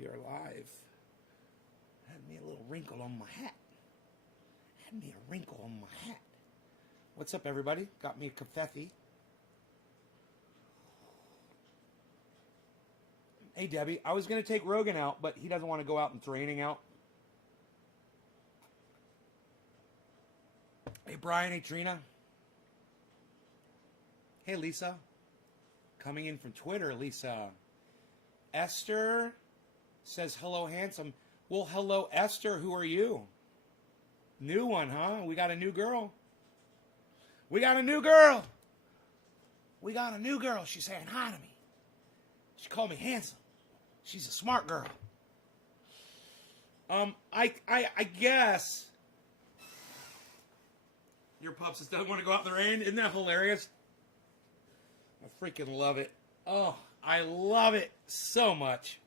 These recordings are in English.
We are live. Had me a little wrinkle on my hat. Had me a wrinkle on my hat. What's up, everybody? Got me a cafetti. Hey, Debbie. I was going to take Rogan out, but he doesn't want to go out and it's raining out. Hey, Brian. Hey, Trina. Hey, Lisa. Coming in from Twitter, Lisa. Esther says, hello, handsome. Well, hello, Esther. Who are you? New one, huh? We got a new girl. We got a new girl. We got a new girl. She's saying hi to me. She called me handsome. She's a smart girl. I guess your pups just doesn't want to go out in the rain. Isn't that hilarious? I freaking love it. Oh, I love it so much.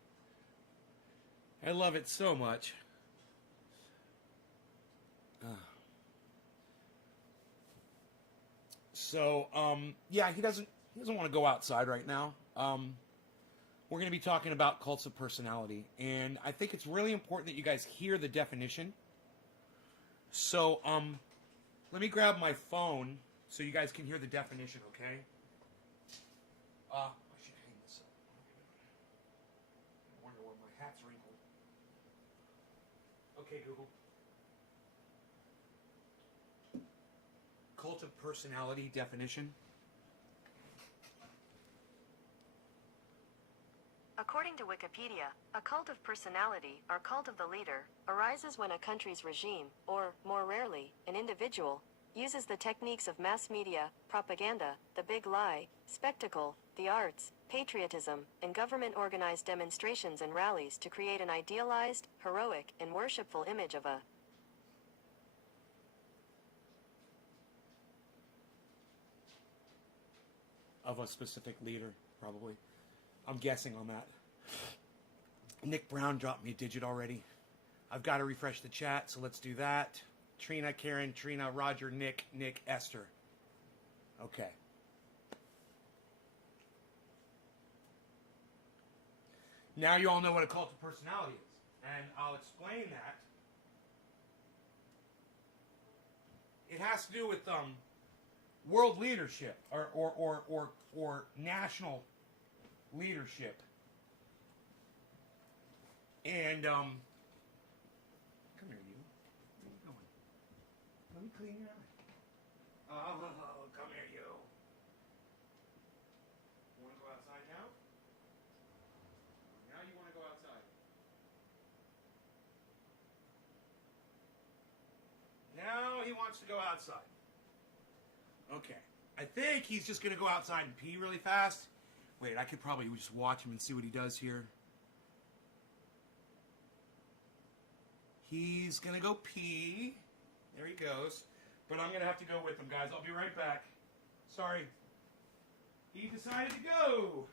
I love it so much. So, yeah, he doesn't want to go outside right now. We're going to be talking about cults of personality, and I think it's really important that you guys hear the definition. So, let me grab my phone so you guys can hear the definition, okay? I should hang this up. I wonder where my hat's wrinkled. Okay, Google. Cult of personality definition. According to Wikipedia, a cult of personality, or cult of the leader, arises when a country's regime, or, more rarely, an individual, uses the techniques of mass media, propaganda, the big lie, spectacle, the arts, patriotism, and government-organized demonstrations and rallies to create an idealized, heroic, and worshipful image of a specific leader, probably. I'm guessing on that. Nick Brown dropped me a digit already. I've got to refresh the chat, so let's do that. Trina, Karen, Trina, Roger, Nick, Esther. Okay. Now you all know what a cult of personality is, and I'll explain that. It has to do with world leadership or national leadership. And come here, you. Where are you going? Let me clean your eye. Oh, come here, you. Want to go outside now? Now you want to go outside. Now he wants to go outside. Okay. I think he's just going to go outside and pee really fast. Wait, I could probably just watch him and see what he does here. He's going to go pee. There he goes. But I'm going to have to go with him, guys. I'll be right back. Sorry. He decided to go.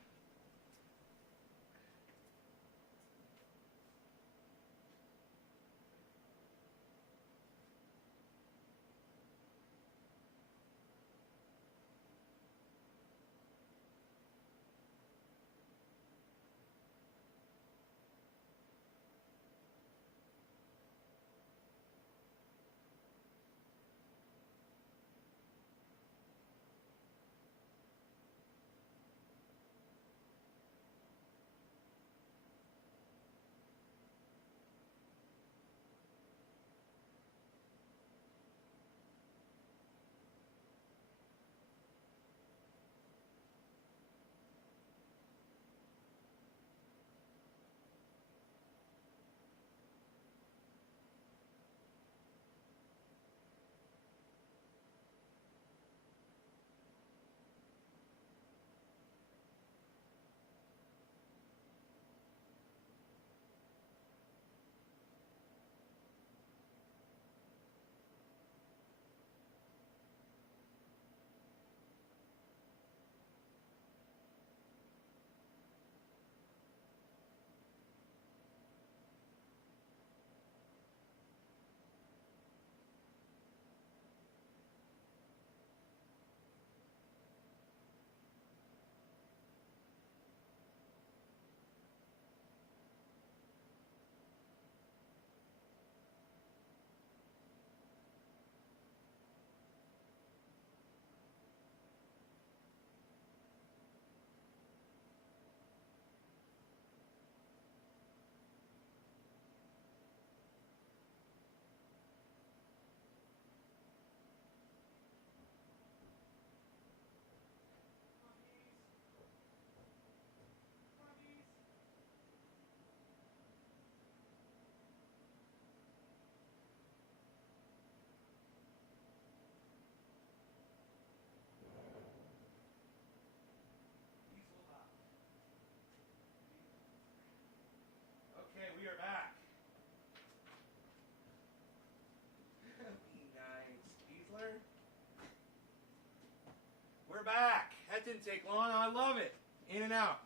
didn't take long. I love it. In and out.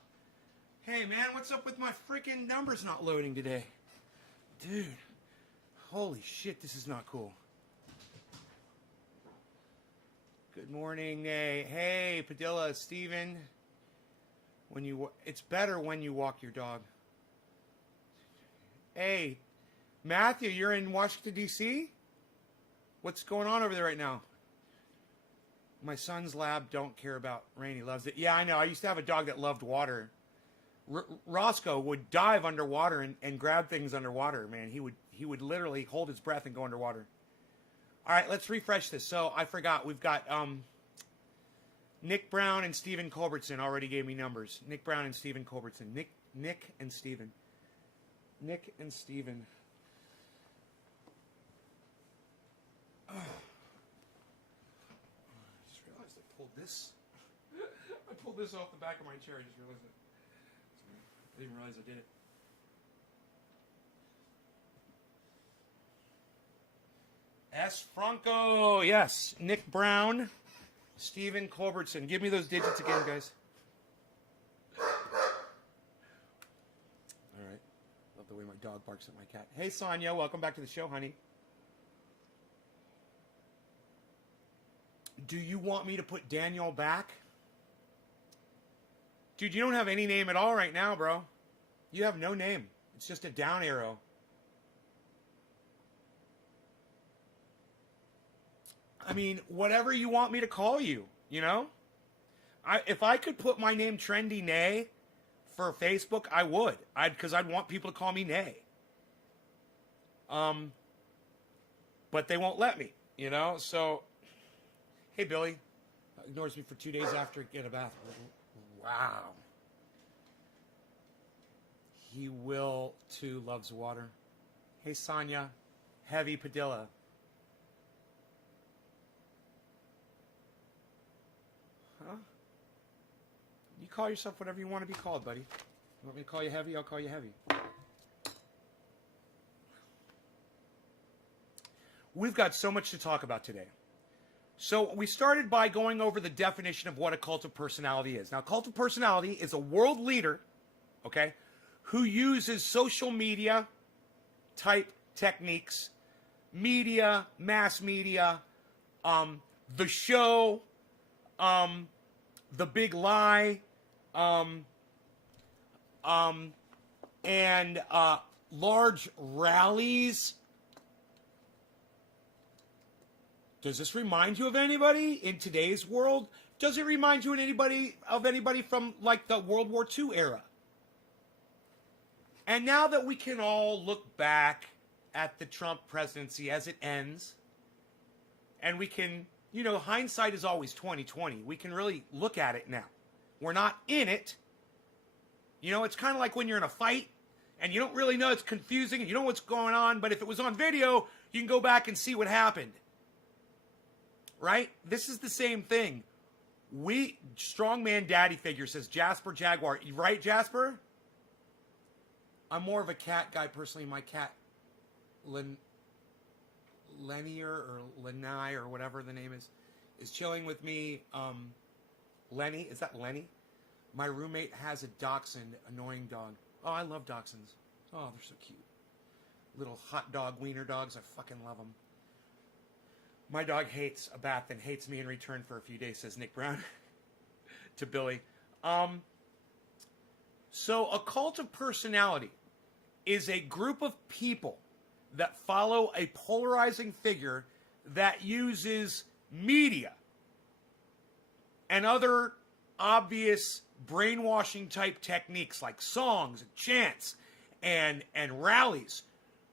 Hey, man, what's up with my freaking numbers not loading today? Dude. Holy shit, this is not cool. Good morning, Nay. Hey, Padilla, Steven. It's better when you walk your dog. Hey, Matthew, you're in Washington, D.C.? What's going on over there right now? My son's lab don't care about rain. He loves it. Yeah, I know. I used to have a dog that loved water. Roscoe would dive underwater and grab things underwater, man. He would literally hold his breath and go underwater. All right, let's refresh this. So I forgot. We've got Nick Brown and Stephen Culbertson already gave me numbers. Nick Brown and Stephen Culbertson. Nick and Stephen. Nick and Stephen. I just realized I pulled this. I pulled this off the back of my chair. I just realized it. I didn't even realize I did it. S. Franco, yes. Nick Brown, Stephen Culbertson. Give me those digits again, guys. All right. Love the way my dog barks at my cat. Hey, Sonia, welcome back to the show, honey. Do you want me to put Daniel back? Dude, you don't have any name at all right now, bro. You have no name. It's just a down arrow. I mean, whatever you want me to call you, you know? If I could put my name Trendy Nay for Facebook, I would. Because I'd want people to call me Nay. But they won't let me, you know? So, hey, Billy. Ignores me for 2 days after I get a bath. Wow. He will, too, loves water. Hey, Sonia. Heavy Padilla. Huh? You call yourself whatever you want to be called, buddy. You want me to call you Heavy? I'll call you Heavy. We've got so much to talk about today. So we started by going over the definition of what a cult of personality is. Now, cult of personality is a world leader, okay, who uses social media type techniques, media, mass media, the show, the big lie, and large rallies. Does this remind you of anybody in today's world? Does it remind you of anybody from like the World War II era? And now that we can all look back at the Trump presidency as it ends, and we can, you know, hindsight is always 20/20. We can really look at it now. We're not in it. You know, it's kind of like when you're in a fight and you don't really know, it's confusing and you know what's going on, but if it was on video, you can go back and see what happened. Right? This is the same thing. Strongman daddy figure says Jasper Jaguar. Right, Jasper? I'm more of a cat guy personally. My cat, Lennier or Lenai or whatever the name is chilling with me. Lenny, is that Lenny? My roommate has a dachshund, annoying dog. Oh, I love dachshunds. Oh, they're so cute. Little hot dog wiener dogs. I fucking love them. My dog hates a bath and hates me in return for a few days, says Nick Brown to Billy. So a cult of personality is a group of people that follow a polarizing figure that uses media and other obvious brainwashing type techniques like songs and chants and rallies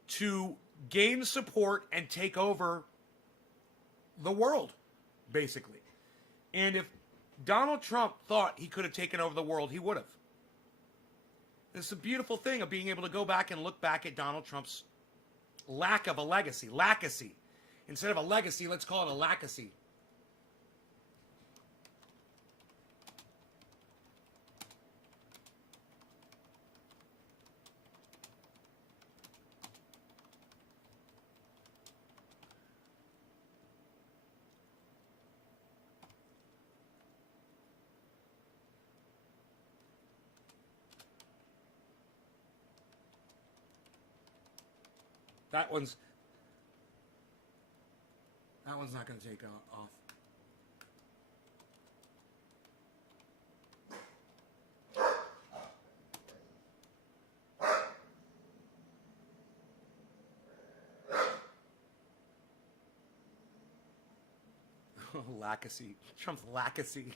to gain support and take over the world, basically. And if Donald Trump thought he could have taken over the world, he would have. This is a beautiful thing of being able to go back and look back at Donald Trump's lack of a legacy. Lacacy. Instead of a legacy, let's call it a lacacy. That one's not going to take off. Oh, Lacacy. Trump's Lacacy.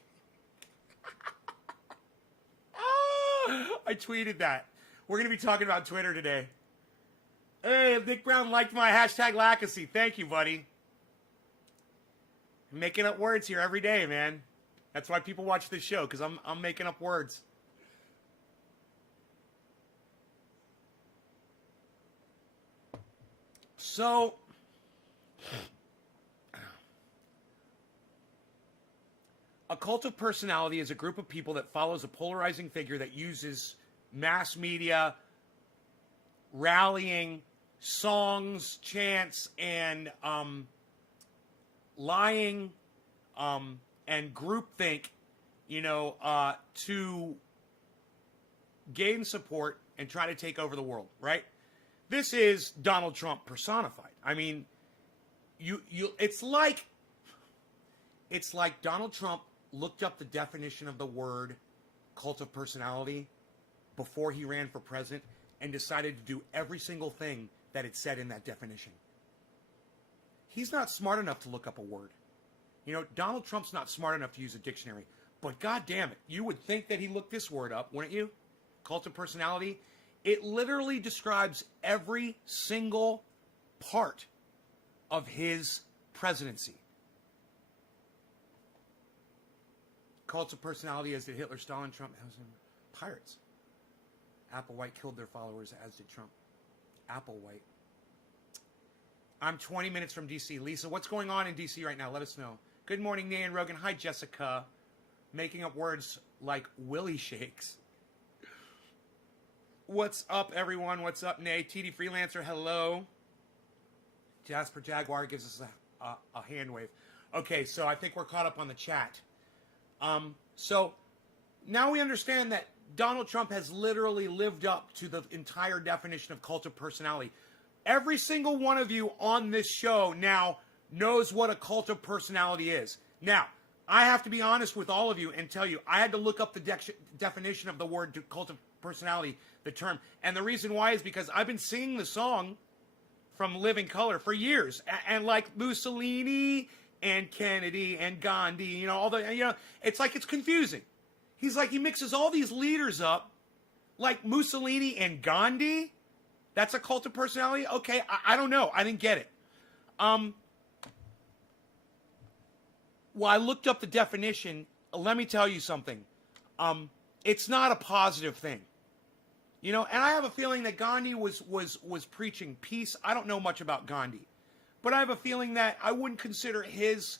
I tweeted that. We're going to be talking about Twitter today. Hey, Nick Brown liked my hashtag Lacacy. Thank you, buddy. I'm making up words here every day, man. That's why people watch this show, because I'm making up words. So, a cult of personality is a group of people that follows a polarizing figure that uses mass media, rallying, songs, chants, and lying and groupthink, to gain support and try to take over the world, right? This is Donald Trump personified. I mean, it's like Donald Trump looked up the definition of the word cult of personality before he ran for president and decided to do every single thing that it said in that definition. He's not smart enough to look up a word. Donald Trump's not smart enough to use a dictionary. But God damn it, you would think that he looked this word up, wouldn't you? Cult of personality. It literally describes every single part of his presidency. Cults of personality, as did Hitler, Stalin, Trump, pirates. Applewhite killed their followers, as did Trump. Applewhite. I'm 20 minutes from D.C. Lisa, what's going on in D.C. right now? Let us know. Good morning, Nan Rogan. Hi, Jessica. Making up words like Willie Shakes. What's up, everyone? What's up, Nay? TD Freelancer, hello. Jasper Jaguar gives us a hand wave. Okay, so I think we're caught up on the chat. So now we understand that Donald Trump has literally lived up to the entire definition of cult of personality. Every single one of you on this show now knows what a cult of personality is. Now, I have to be honest with all of you and tell you, I had to look up the definition of the word cult of personality, the term. And the reason why is because I've been singing the song from Living Color for years. And like Mussolini and Kennedy and Gandhi, it's like it's confusing. He's like, he mixes all these leaders up, like Mussolini and Gandhi. That's a cult of personality? Okay, I don't know. I didn't get it. Well, I looked up the definition. Let me tell you something. It's not a positive thing. And I have a feeling that Gandhi was preaching peace. I don't know much about Gandhi. But I have a feeling that I wouldn't consider his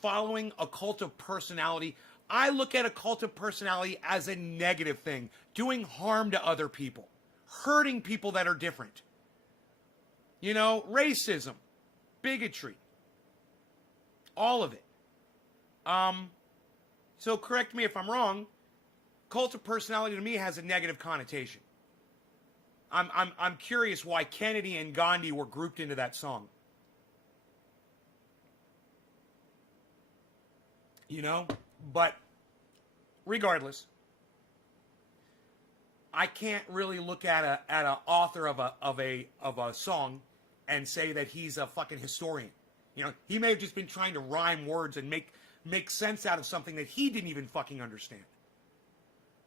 following a cult of personality. I look at a cult of personality as a negative thing, doing harm to other people, hurting people that are different. Racism, bigotry, all of it. So correct me if I'm wrong. Cult of personality to me has a negative connotation. I'm curious why Kennedy and Gandhi were grouped into that song. But regardless, I can't really look at an author of a song and say that he's a fucking historian. He may have just been trying to rhyme words and make sense out of something that he didn't even fucking understand.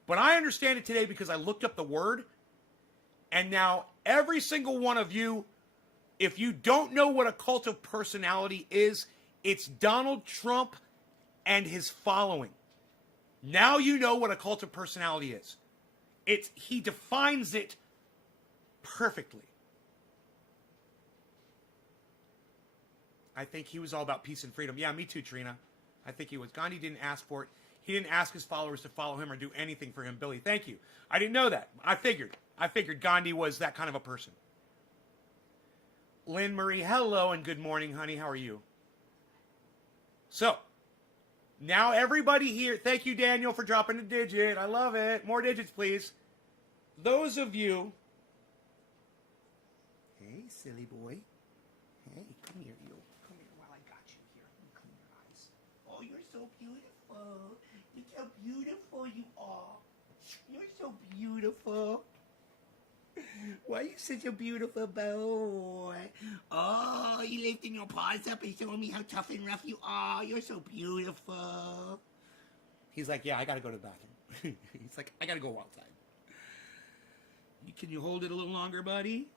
But I understand it today because I looked up the word, and now every single one of you, if you don't know what a cult of personality is, it's Donald Trump and his following. Now you know what a cult of personality is. He defines it perfectly. I think he was all about peace and freedom. Yeah, me too, Trina. I think he was. Gandhi didn't ask for it. He didn't ask his followers to follow him or do anything for him. Billy, thank you. I didn't know that. I figured Gandhi was that kind of a person. Lynn Marie, hello and good morning, honey. How are you? So, now everybody here, thank you, Daniel, for dropping a digit. I love it. More digits, please. Those of you, Hey, silly boy. Hey, come here, you. Come here while I got you here. Let me clean your eyes. Oh, you're so beautiful. Look how beautiful you are. You're so beautiful. Why are you such a beautiful boy? Oh, you lifting your paws up and showing me how tough and rough you are. You're so beautiful. He's like, yeah, I gotta go to the bathroom. He's like, I gotta go outside. Can you hold it a little longer, buddy?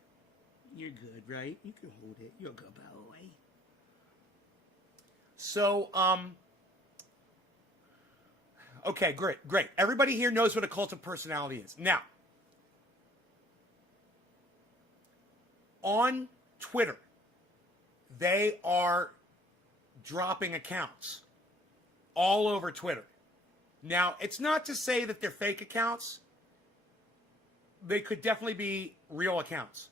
You're good, right? You can hold it. You're a good boy. So, okay, great. Everybody here knows what a cult of personality is. Now, on Twitter, they are dropping accounts all over Twitter. Now, it's not to say that they're fake accounts. They could definitely be real accounts.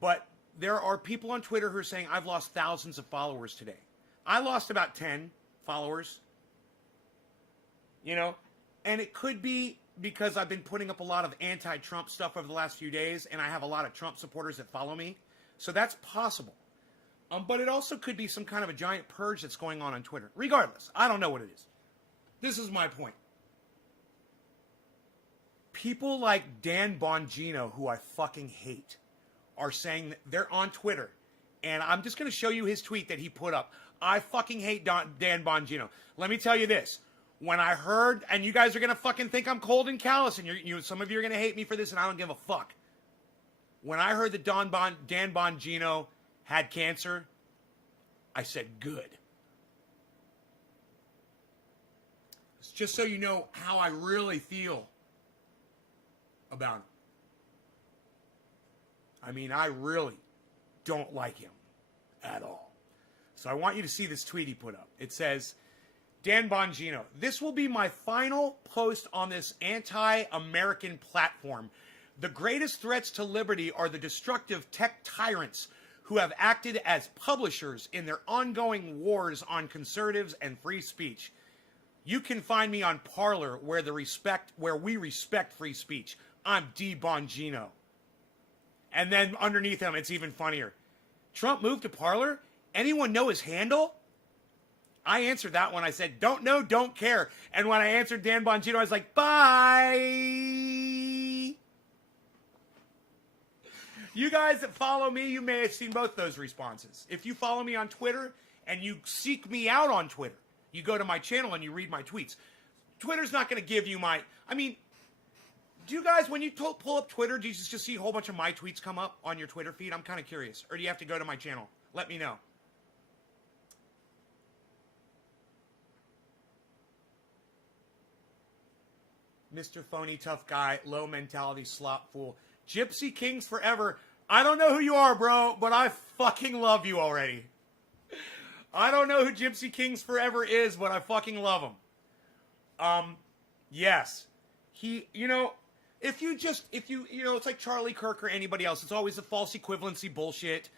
But there are people on Twitter who are saying, I've lost thousands of followers today. I lost about 10 followers. You know? And it could be because I've been putting up a lot of anti-Trump stuff over the last few days, and I have a lot of Trump supporters that follow me. So that's possible. But it also could be some kind of a giant purge that's going on Twitter. Regardless, I don't know what it is. This is my point. People like Dan Bongino, who I fucking hate, are saying that they're on Twitter. And I'm just going to show you his tweet that he put up. I fucking hate Dan Bongino. Let me tell you this. When I heard, and you guys are going to fucking think I'm cold and callous, and some of you are going to hate me for this, and I don't give a fuck. When I heard that Dan Bongino had cancer, I said, good. It's just so you know how I really feel about him. I mean, I really don't like him at all. So I want you to see this tweet he put up. It says, Dan Bongino, this will be my final post on this anti-American platform. The greatest threats to liberty are the destructive tech tyrants who have acted as publishers in their ongoing wars on conservatives and free speech. You can find me on Parler where we respect free speech. I'm D. Bongino. And then underneath him, it's even funnier. Trump moved to Parler? Anyone know his handle? I answered that one. I said, don't know, don't care. And when I answered Dan Bongino, I was like, bye. You guys that follow me, you may have seen both those responses. If you follow me on Twitter and you seek me out on Twitter, you go to my channel and you read my tweets. Twitter's not going to give you do you guys, when you pull up Twitter, do you just see a whole bunch of my tweets come up on your Twitter feed? I'm kind of curious. Or do you have to go to my channel? Let me know. Mr. Phony Tough Guy, low mentality slop fool. Gypsy Kings forever. I don't know who you are, bro, but I fucking love you already. I don't know who Gypsy Kings forever is, but I fucking love him. Yes. If you it's like Charlie Kirk or anybody else. It's always a false equivalency bullshit.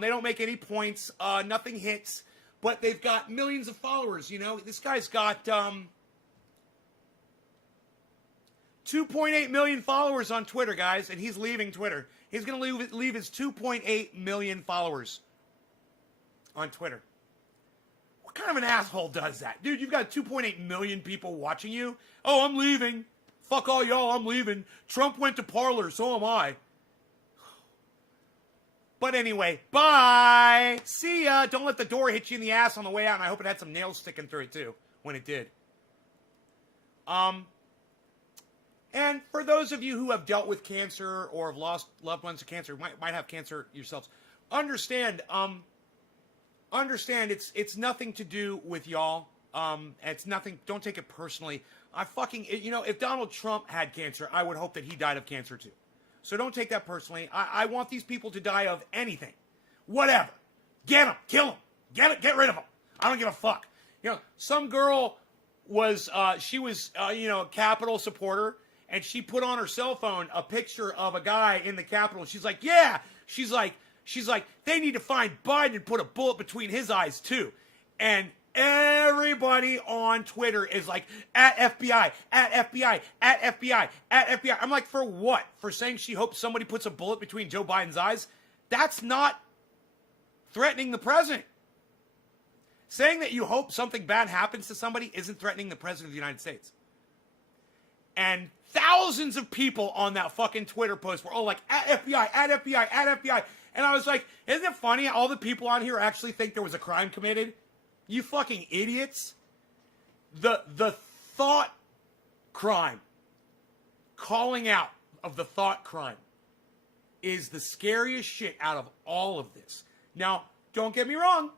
They don't make any points. Nothing hits. But they've got millions of followers, This guy's got 2.8 million followers on Twitter, guys, and he's leaving Twitter. He's going to leave his 2.8 million followers on Twitter. What kind of an asshole does that? Dude, you've got 2.8 million people watching you. Oh, I'm leaving. Fuck all y'all, I'm leaving. Trump went to Parler, so am I. But anyway, bye. See ya. Don't let the door hit you in the ass on the way out, and I hope it had some nails sticking through it, too, when it did. And for those of you who have dealt with cancer or have lost loved ones to cancer, might have cancer yourselves, understand it's nothing to do with y'all. It's nothing, don't take it personally. If Donald Trump had cancer, I would hope that he died of cancer too. So don't take that personally. I want these people to die of anything. Whatever. Get them. Kill them. Get rid of them. I don't give a fuck. Some girl was, a Capitol supporter, and she put on her cell phone a picture of a guy in the Capitol. She's like, yeah. She's like, they need to find Biden and put a bullet between his eyes too. And everybody on Twitter is like, at FBI, at FBI, at FBI, at FBI. I'm like, for what? For saying she hopes somebody puts a bullet between Joe Biden's eyes? That's not threatening the president. Saying that you hope something bad happens to somebody isn't threatening the president of the United States. And thousands of people on that fucking Twitter post were all like, at FBI, at FBI, at FBI. And I was like, isn't it funny all the people on here actually think there was a crime committed? You fucking idiots. The thought crime, calling out of the thought crime, is the scariest shit out of all of this. Now, don't get me wrong.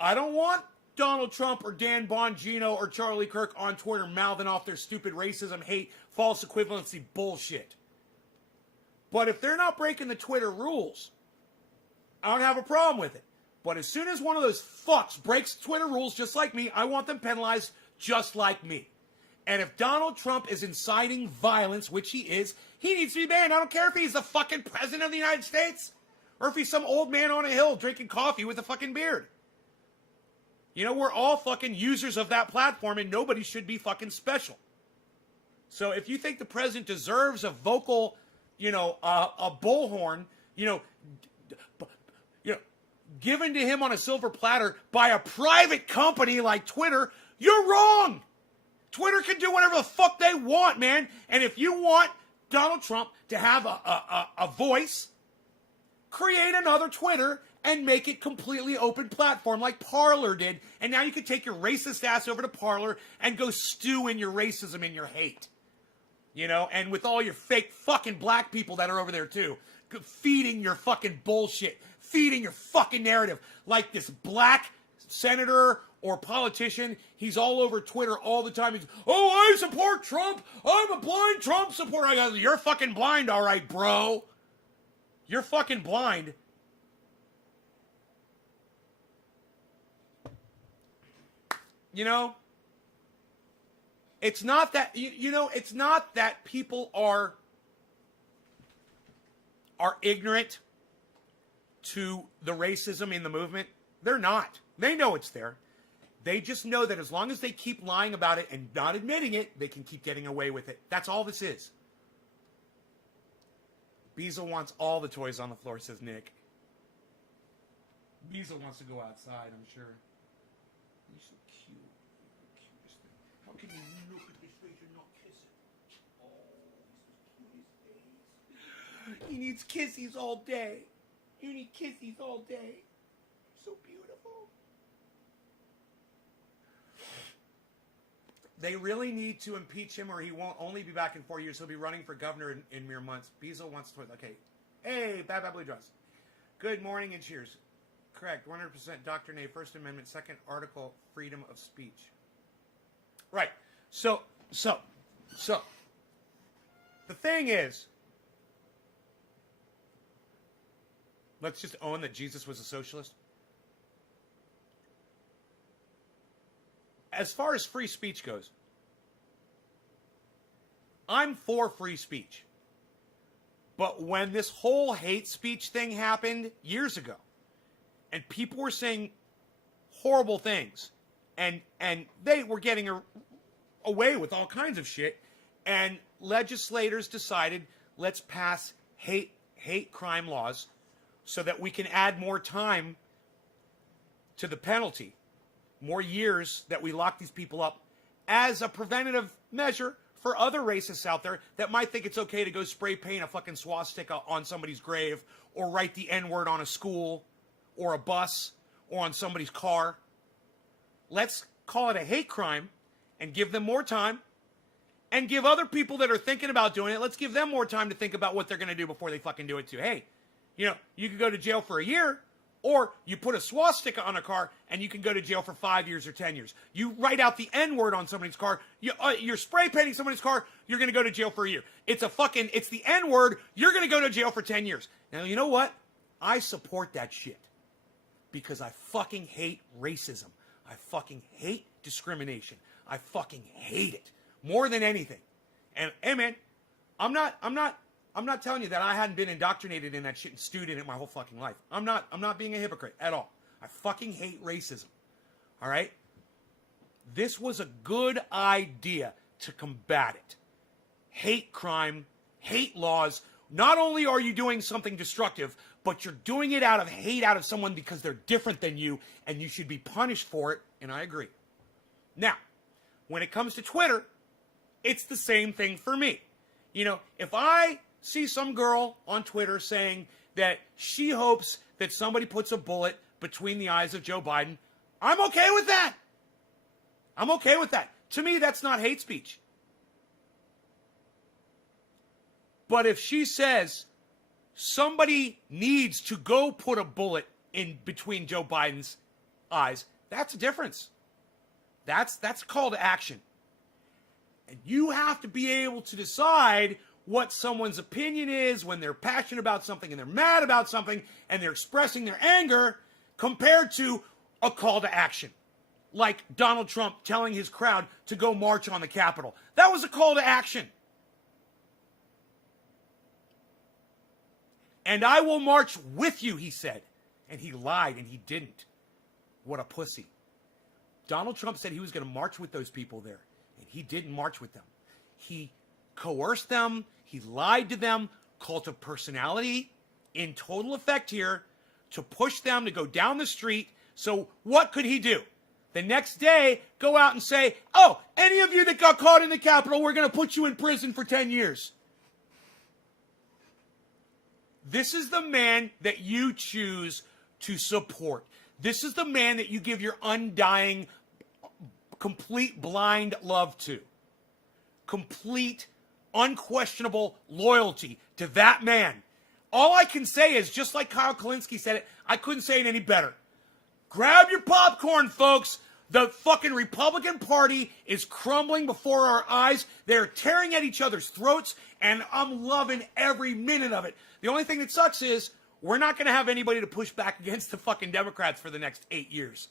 I don't want Donald Trump or Dan Bongino or Charlie Kirk on Twitter mouthing off their stupid racism, hate, false equivalency bullshit. But if they're not breaking the Twitter rules, I don't have a problem with it. But as soon as one of those fucks breaks Twitter rules just like me, I want them penalized just like me. And if Donald Trump is inciting violence, which he is, he needs to be banned. I don't care if he's the fucking president of the United States or if he's some old man on a hill drinking coffee with a fucking beard. You know, we're all fucking users of that platform and nobody should be fucking special. So if you think the president deserves a vocal, a bullhorn, given to him on a silver platter by a private company like Twitter, you're wrong. Twitter can do whatever the fuck they want, man. And if you want Donald Trump to have a voice, create another Twitter and make it completely open platform like Parler did. And now you can take your racist ass over to Parler and go stew in your racism and your hate. And with all your fake fucking black people that are over there too, feeding your fucking bullshit, feeding your fucking narrative. Like this black senator or politician, he's all over Twitter all the time. He's, I support Trump. I'm a blind Trump supporter. I go, you're fucking blind, all right, bro. You're fucking blind. It's not that, it's not that people are ignorant to the racism in the movement. They're not. They know it's there. They just know that as long as they keep lying about it and not admitting it, they can keep getting away with it. That's all this is. Beazle wants all the toys on the floor, says Nick. Beazle wants to go outside, I'm sure. He's so cute. Cutest thing. How can you look at this face and not kiss it? Oh, he's the cutest face. He needs kissies all day. You need kissies all day. So beautiful. They really need to impeach him or he won't only be back in 4 years. He'll be running for governor in mere months. Beazle wants to... Okay. Hey, Bad Blue Dress. Good morning and cheers. Correct. 100% Dr. Nay, First Amendment, Second Article, freedom of speech. Right. So. The thing is, let's just own that Jesus was a socialist. As far as free speech goes, I'm for free speech. But when this whole hate speech thing happened years ago, and people were saying horrible things, and they were getting away with all kinds of shit, and legislators decided, let's pass hate crime laws so that we can add more time to the penalty. More years that we lock these people up as a preventative measure for other racists out there that might think it's okay to go spray paint a fucking swastika on somebody's grave or write the N-word on a school or a bus or on somebody's car. Let's call it a hate crime and give them more time and give other people that are thinking about doing it, let's give them more time to think about what they're going to do before they fucking do it too. Hey, you could go to jail for a year. Or you put a swastika on a car and you can go to jail for 5 years or 10 years. You write out the N-word on somebody's car. You're spray painting somebody's car. You're going to go to jail for a year. It's the N-word. You're going to go to jail for 10 years. Now, you know what? I support that shit. Because I fucking hate racism. I fucking hate discrimination. I fucking hate it. More than anything. And, hey, man, I'm not telling you that I hadn't been indoctrinated in that shit and stewed in it my whole fucking life. I'm not being a hypocrite at all. I fucking hate racism. All right? This was a good idea to combat it. Hate crime, hate laws. not only are you doing something destructive, but you're doing it out of hate out of someone because they're different than you, and you should be punished for it, and I agree. Now, when it comes to Twitter, it's the same thing for me. You know, if I see some girl on Twitter saying that she hopes that somebody puts a bullet between the eyes of Joe Biden, I'm okay with that. I'm okay with that. To me, that's not hate speech. But if she says somebody needs to go put a bullet in between Joe Biden's eyes, that's a difference. That's a call to action. And you have to be able to decide what someone's opinion is when they're passionate about something and they're mad about something and they're expressing their anger compared to a call to action. Like Donald Trump telling his crowd to go march on the Capitol. That was a call to action. And I will march with you, he said. And he lied and he didn't. What a pussy. Donald Trump said he was going to march with those people there. And he didn't march with them. He coerced them. He lied to them. Cult of personality in total effect here to push them to go down the street. So what could he do? The next day, go out and say, oh, any of you that got caught in the Capitol, we're going to put you in prison for 10 years. This is the man that you choose to support. This is the man that you give your undying, complete blind love to. Complete, unquestionable loyalty to that man. All I can say is, just like Kyle Kalinske said it, I couldn't say it any better. Grab your popcorn, folks. The fucking Republican Party is crumbling before our eyes. They're tearing at each other's throats, and I'm loving every minute of it. The only thing that sucks is we're not going to have anybody to push back against the fucking Democrats for the next 8 years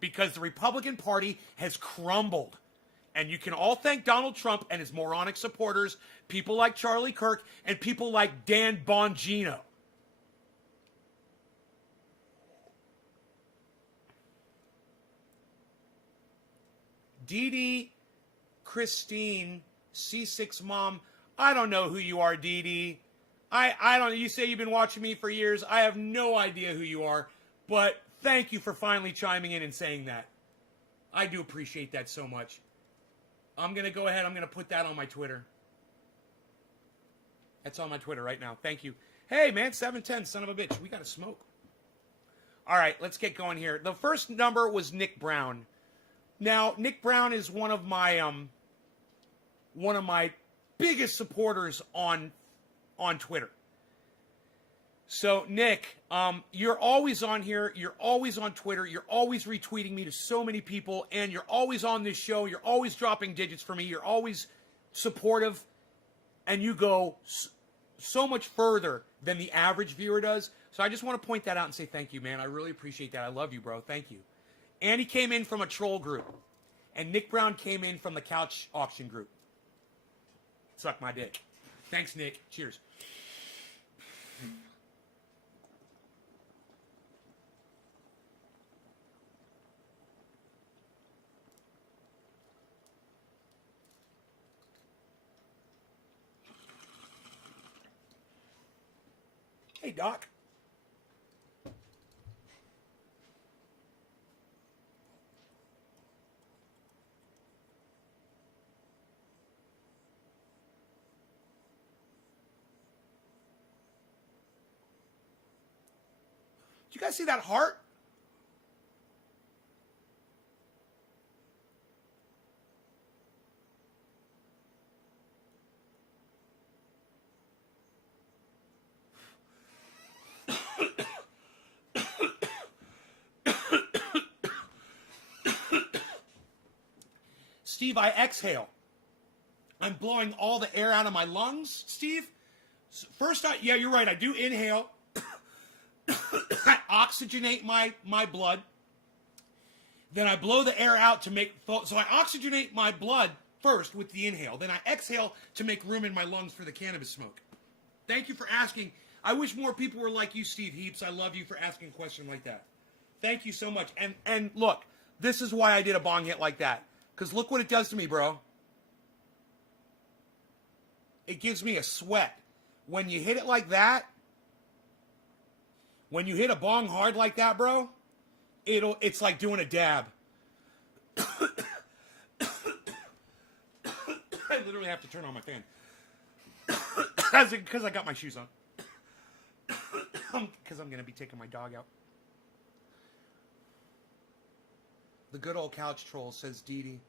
because the Republican Party has crumbled. And you can all thank Donald Trump and his moronic supporters, people like Charlie Kirk, and people like Dan Bongino. Dee Dee, Christine, C6 Mom, I don't know who you are, Dee Dee. I don't, you say you've been watching me for years. I have no idea who you are, but thank you for finally chiming in and saying that. I do appreciate that so much. I'm going to go ahead. I'm going to put that on my Twitter. That's on my Twitter right now. Thank you. Hey, man, 710, son of a bitch. We got to smoke. All right, let's get going here. The first number was Nick Brown. Now, Nick Brown is one of my biggest supporters on Twitter. So, Nick, you're always on here. You're always on Twitter. You're always retweeting me to so many people, and you're always on this show. You're always dropping digits for me. You're always supportive, and you go so much further than the average viewer does. So I just want to point that out and say thank you, man. I really appreciate that. I love you, bro. Thank you. Andy came in from a troll group, and Nick Brown came in from the couch auction group. Suck my dick. Thanks, Nick. Cheers. Hey, Doc. Did you guys see that heart? Steve, I exhale. I'm blowing all the air out of my lungs, Steve. First, yeah, you're right. I do inhale. I oxygenate my blood. Then I blow the air out to make... So I oxygenate my blood first with the inhale. Then I exhale to make room in my lungs for the cannabis smoke. Thank you for asking. I wish more people were like you, Steve Heaps. I love you for asking a question like that. Thank you so much. And look, this is why I did a bong hit like that. Because look what it does to me, bro. It gives me a sweat. when you hit it like that, when you hit a bong hard like that, bro, it's like doing a dab. I literally have to turn on my fan. Because I got my shoes on. Because I'm going to be taking my dog out. The good old couch troll, says Dee Dee.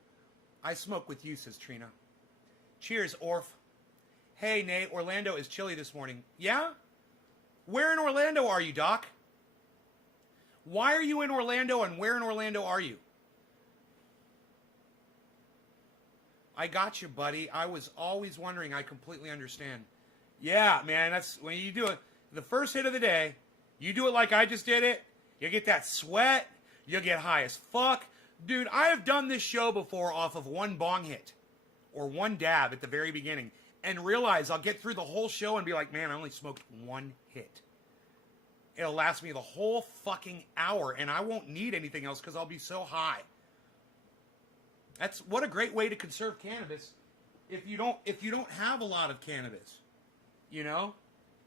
I smoke with you, says Trina. Cheers, Orf. Hey, Nate, Orlando is chilly this morning. Yeah? Where in Orlando are you, Doc? Why are you in Orlando, and where in Orlando are you? I got you, buddy. I was always wondering. I completely understand. Yeah, man, that's when you do it. The first hit of the day, you do it like I just did it, you get that sweat, you'll get high as fuck. Dude, I have done this show before off of one bong hit or one dab at the very beginning and realize I'll get through the whole show and be like, man, I only smoked one hit. It'll last me the whole fucking hour and I won't need anything else because I'll be so high. That's what a great way to conserve cannabis if you don't have a lot of cannabis. You know?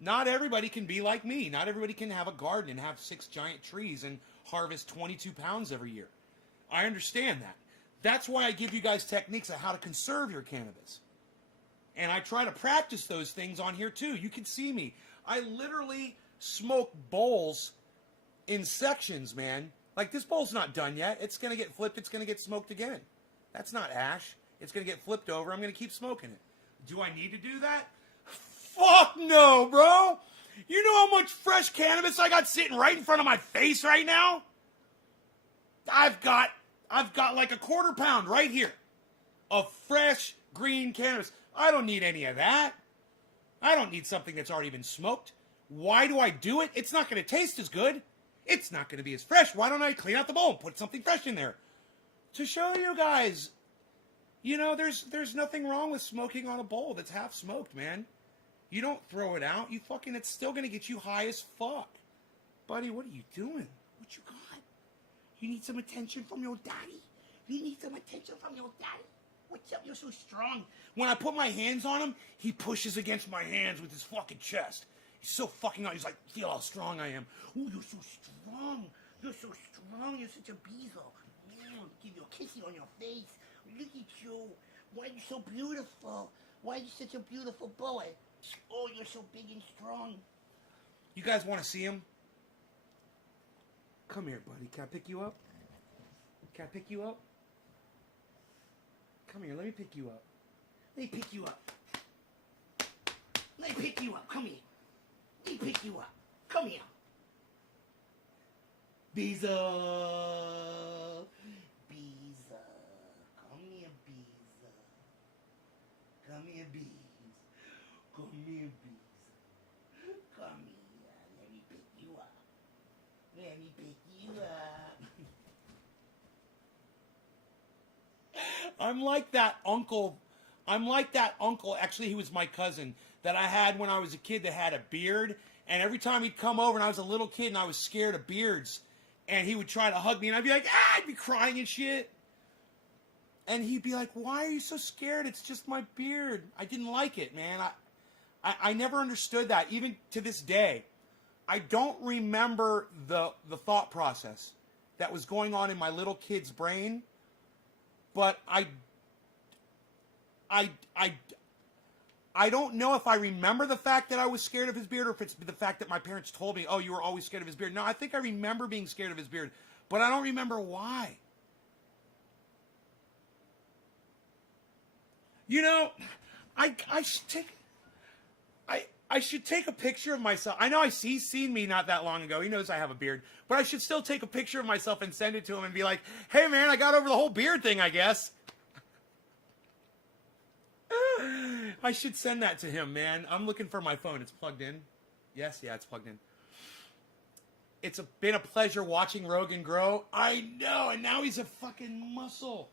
Not everybody can be like me. Not everybody can have a garden and have 6 giant trees and harvest 22 pounds every year. I understand that. That's why I give you guys techniques on how to conserve your cannabis. And I try to practice those things on here too. You can see me. I literally smoke bowls in sections, man. Like this bowl's not done yet. It's going to get flipped. It's going to get smoked again. That's not ash. It's going to get flipped over. I'm going to keep smoking it. Do I need to do that? Fuck no, bro. You know how much fresh cannabis I got sitting right in front of my face right now? I've got like a quarter pound right here of fresh green cannabis. I don't need any of that. I don't need something that's already been smoked. Why do I do it? It's not going to taste as good. It's not going to be as fresh. Why don't I clean out the bowl and put something fresh in there? To show you guys, you know, there's nothing wrong with smoking on a bowl that's half smoked, man. You don't throw it out. It's still going to get you high as fuck. Buddy, what are you doing? What you got? You need some attention from your daddy. You need some attention from your daddy. What's up? You're so strong. When I put my hands on him, he pushes against my hands with his fucking chest. He's so fucking out. He's like, feel how strong I am. Ooh, you're so strong. You're so strong. You're such a beetle. Give you a kissy on your face. Look at you. Why are you so beautiful? Why are you such a beautiful boy? Oh, you're so big and strong. You guys want to see him? Come here, buddy. Can I pick you up? Can I pick you up? Come here. Let me pick you up. Let me pick you up. Let me pick you up. Come here. Let me pick you up. Come here. Beezer. Beezer. Come here, Beezer. Come here, Beezer. Come here, Beezer. Come here. Let me pick you up. Let me pick you up. I'm like that uncle. Actually, he was my cousin that I had when I was a kid that had a beard. And every time he'd come over and I was a little kid and I was scared of beards. And he would try to hug me and I'd be like, I'd be crying and shit. And he'd be like, why are you so scared? It's just my beard. I didn't like it, man. I never understood that. Even to this day, I don't remember the thought process that was going on in my little kid's brain. But I don't know if I remember the fact that I was scared of his beard or if it's the fact that my parents told me, oh, you were always scared of his beard. No, I think I remember being scared of his beard, but I don't remember why. You know, I should take a picture of myself. I know he's seen me not that long ago. He knows I have a beard. But I should still take a picture of myself and send it to him and be like, hey, man, I got over the whole beard thing, I guess. I should send that to him, man. I'm looking for my phone. It's plugged in. Yes, yeah, it's plugged in. It's been a pleasure watching Rogan grow. I know, and now he's a fucking muscle.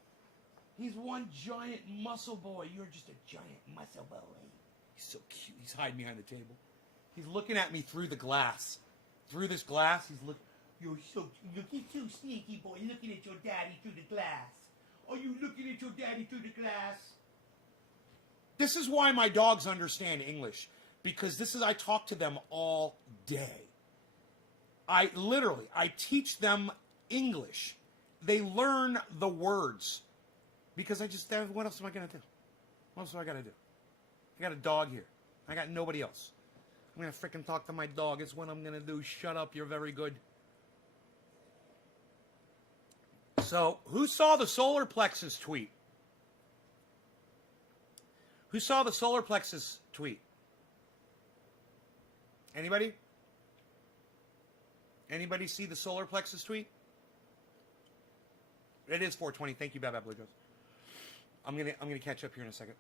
He's one giant muscle boy. You're just a giant muscle boy. He's so cute. He's hiding behind the table. He's looking at me through the glass. Through this glass, he's looking. You're so sneaky, boy, looking at your daddy through the glass. Are you looking at your daddy through the glass? This is why my dogs understand English. because I talk to them all day. I teach them English. They learn the words because what else am I going to do? What else do I got to do? I got a dog here. I got nobody else. I'm going to freaking talk to my dog. It's what I'm going to do. Shut up. You're very good. So, who saw the solar plexus tweet? Who saw the solar plexus tweet? Anybody? Anybody see the solar plexus tweet? It is 4:20. Thank you, Bad Bad Blue Joes. I'm gonna catch up here in a second.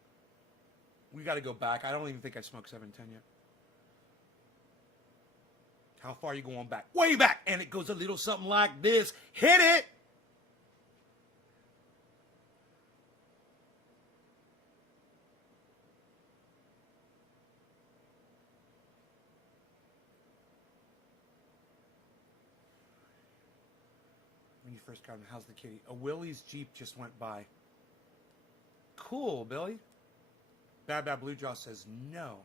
We got to go back. I don't even think I smoked 710 yet. How far are you going back? Way back, and it goes a little something like this. Hit it. When you first got him, how's the kitty? A Willie's Jeep just went by. Cool, Billy. Bad Bad Blue Jaw says no.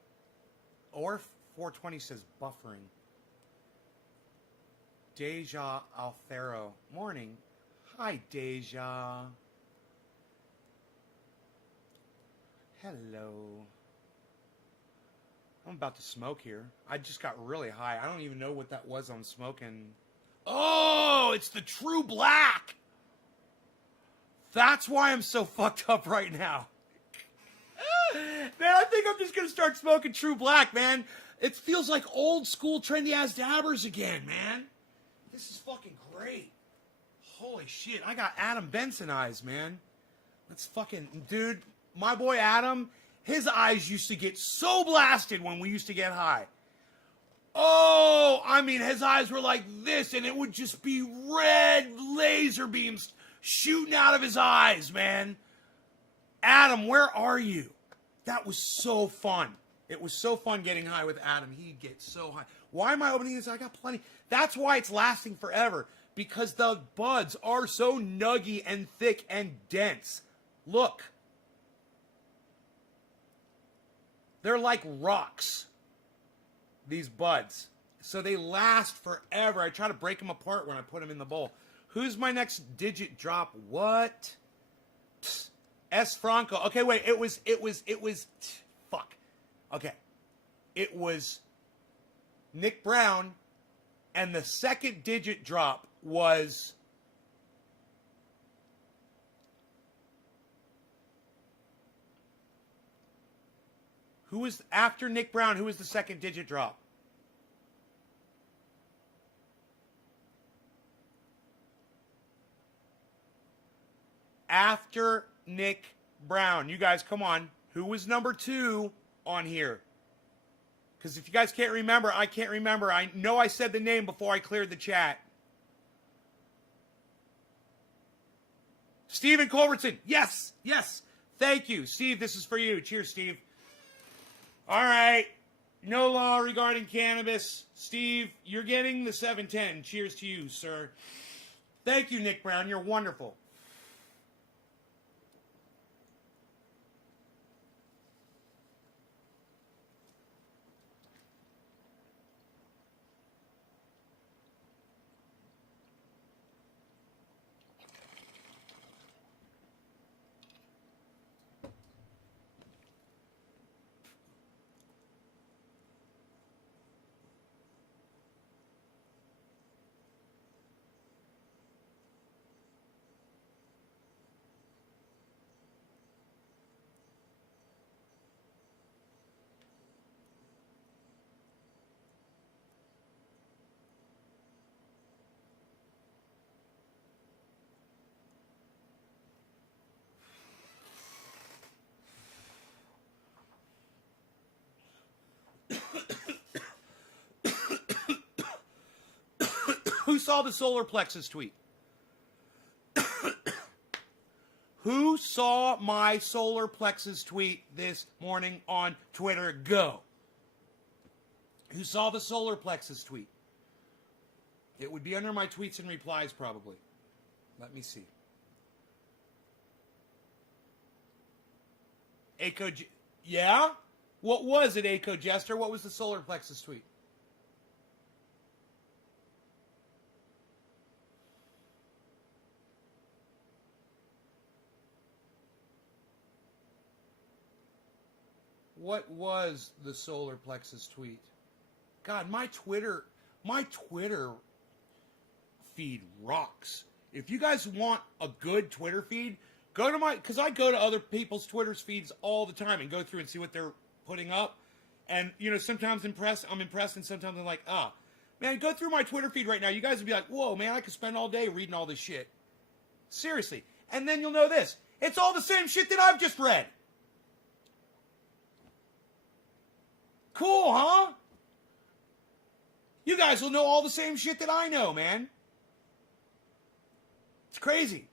Or 420 says buffering. Deja Alfaro. Morning. Hi, Deja. Hello. I'm about to smoke here. I just got really high. I don't even know what that was I'm smoking. Oh, it's the True Black. That's why I'm so fucked up right now. Man, I think I'm just going to start smoking True Black, man. It feels like old school trendy ass dabbers again, man. This is fucking great. Holy shit, I got Adam Benson eyes, man. Let's fucking, dude, my boy Adam, his eyes used to get so blasted when we used to get high. Oh, I mean, his eyes were like this, and it would just be red laser beams shooting out of his eyes, man. Adam, where are you? That was so fun. It was so fun getting high with Adam. He'd get so high. Why am I opening this? I got plenty. That's why it's lasting forever. Because the buds are so nuggy and thick and dense. Look. They're like rocks. These buds. So they last forever. I try to break them apart when I put them in the bowl. Who's my next digit drop? What? S. Franco. Okay, wait. It was. Fuck. Okay. It was Nick Brown, and the second digit drop was who was after Nick Brown? Who was the second digit drop? After Nick Brown. You guys, come on. Who was number 2 on here? Because if you guys can't remember, I can't remember. I know I said the name before I cleared the chat. Stephen Culbertson. Yes, yes. Thank you. Steve, this is for you. Cheers, Steve. All right. No law regarding cannabis. Steve, you're getting the 710. Cheers to you, sir. Thank you, Nick Brown. You're wonderful. Who saw the solar plexus tweet? Who saw my solar plexus tweet this morning on Twitter? Go. Who saw the solar plexus tweet? It would be under my tweets and replies probably. Let me see. Yeah? What was it, Aco Jester? What was the solar plexus tweet? What was the solar plexus tweet? God, my Twitter feed rocks. If you guys want a good Twitter feed, go to because I go to other people's Twitter's feeds all the time and go through and see what they're putting up. And, you know, sometimes I'm impressed, and sometimes I'm like, man, go through my Twitter feed right now. You guys would be like, whoa, man, I could spend all day reading all this shit. Seriously. And then you'll know this. It's all the same shit that I've just read. Cool, huh? You guys will know all the same shit that I know, man. It's crazy.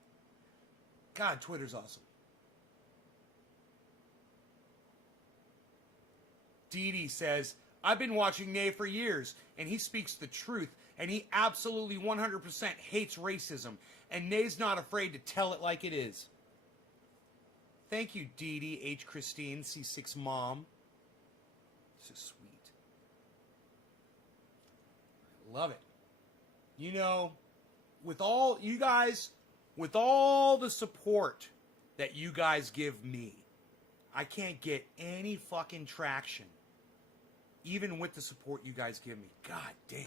God, Twitter's awesome. Dee Dee says, I've been watching Nay for years, and he speaks the truth, and he absolutely 100% hates racism, and Nay's not afraid to tell it like it is. Thank you, Dee Dee, H. Christine, C6 Mom. This is sweet. I love it. You know, with all you guys, with all the support that you guys give me, I can't get any fucking traction. Even with the support you guys give me. God damn.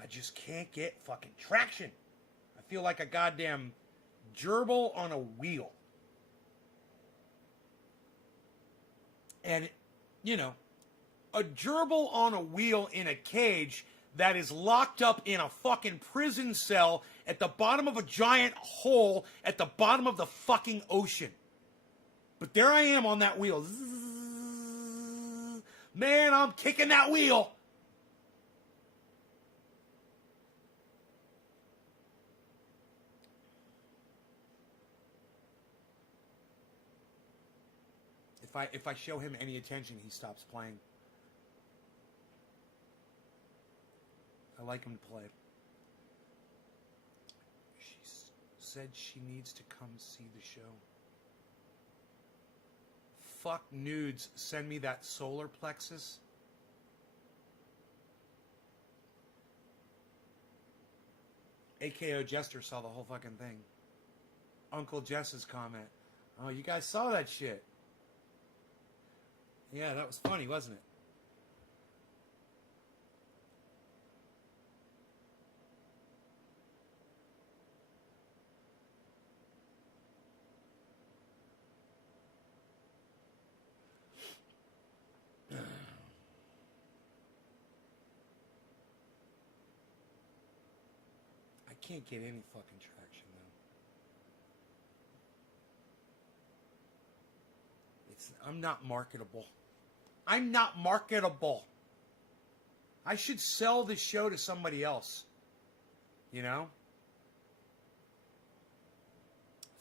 I just can't get fucking traction. I feel like a goddamn gerbil on a wheel. And, you know, a gerbil on a wheel in a cage that is locked up in a fucking prison cell at the bottom of a giant hole at the bottom of the fucking ocean. But there I am on that wheel. Man, I'm kicking that wheel. If I show him any attention, he stops playing. I like him to play. She said she needs to come see the show. Fuck nudes. Send me that solar plexus. AKO Jester saw the whole fucking thing. Uncle Jess's comment. Oh, you guys saw that shit. Yeah, that was funny, wasn't it? I can't get any fucking traction, though. I'm not marketable. I'm not marketable. I should sell this show to somebody else. You know?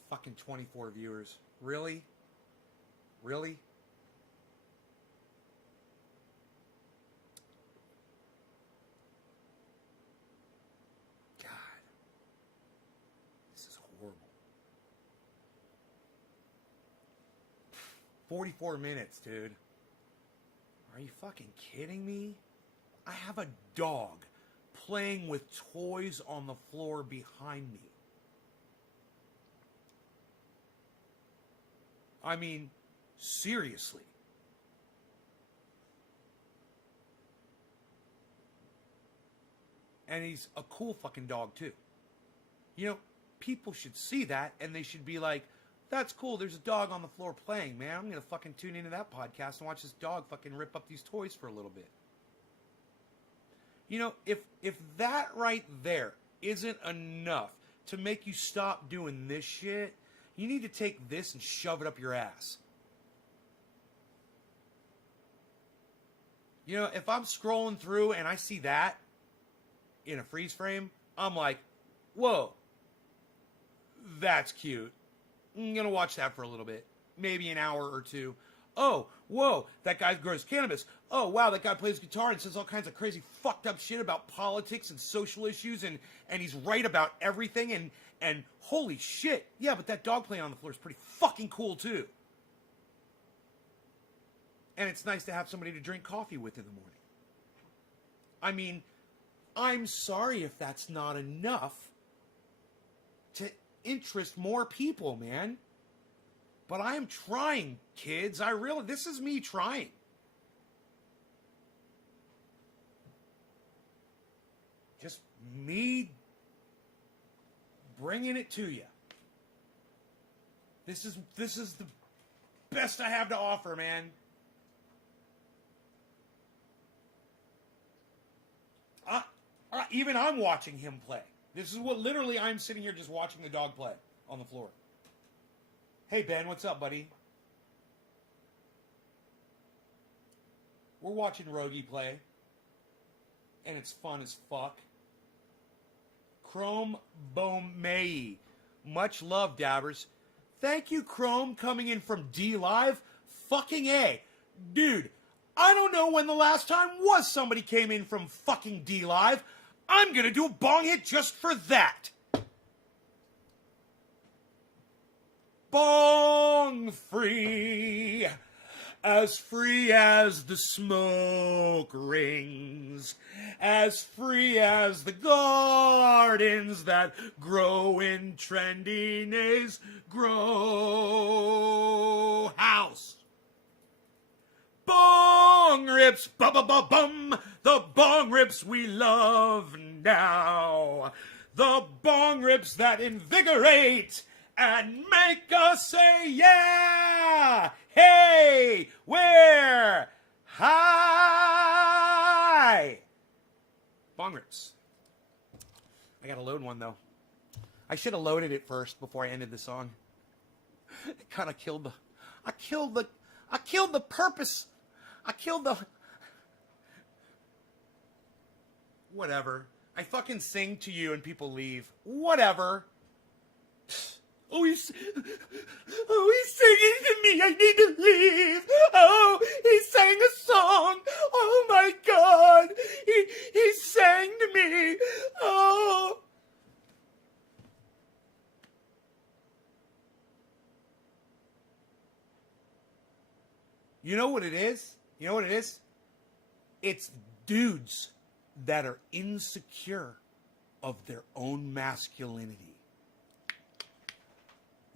Fucking 24 viewers. Really? Really? God. This is horrible. 44 minutes, dude. Are you fucking kidding me? I have a dog playing with toys on the floor behind me. I mean, seriously. And he's a cool fucking dog, too. You know, people should see that, and they should be like, that's cool, there's a dog on the floor playing, man. I'm gonna fucking tune into that podcast and watch this dog fucking rip up these toys for a little bit. You know, if that right there isn't enough to make you stop doing this shit, you need to take this and shove it up your ass. You know, if I'm scrolling through and I see that in a freeze frame, I'm like, whoa, that's cute. I'm going to watch that for a little bit. Maybe an hour or two. Oh, whoa, that guy grows cannabis. Oh, wow, that guy plays guitar and says all kinds of crazy fucked up shit about politics and social issues, and he's right about everything, and holy shit. Yeah, but that dog playing on the floor is pretty fucking cool, too. And it's nice to have somebody to drink coffee with in the morning. I mean, I'm sorry if that's not enough to interest more people, man. But I am trying, kids. This is me trying. Just me bringing it to you. This is the best I have to offer, man. Even I'm watching him play. This is what literally I'm sitting here just watching the dog play on the floor. Hey, Ben, what's up, buddy? We're watching Rogie play. And it's fun as fuck. Chrome Bomei. Much love, Dabbers. Thank you, Chrome, coming in from D Live. Fucking A. Dude, I don't know when the last time was somebody came in from fucking D Live. I'm gonna do a bong hit just for that. Bong free as the smoke rings, as free as the gardens that grow in trendy nays grow house. Bong rips, ba-ba-ba-bum, the bong rips we love now. The bong rips that invigorate and make us say, yeah, hey, where, hi. Bong rips. I gotta load one, though. I should have loaded it first before I ended the song. It kind of killed the purpose. Whatever. I fucking sing to you and people leave. Whatever. Oh, he's singing to me. I need to leave. Oh, he sang a song. Oh my God. He sang to me. Oh. You know what it is? It's dudes that are insecure of their own masculinity.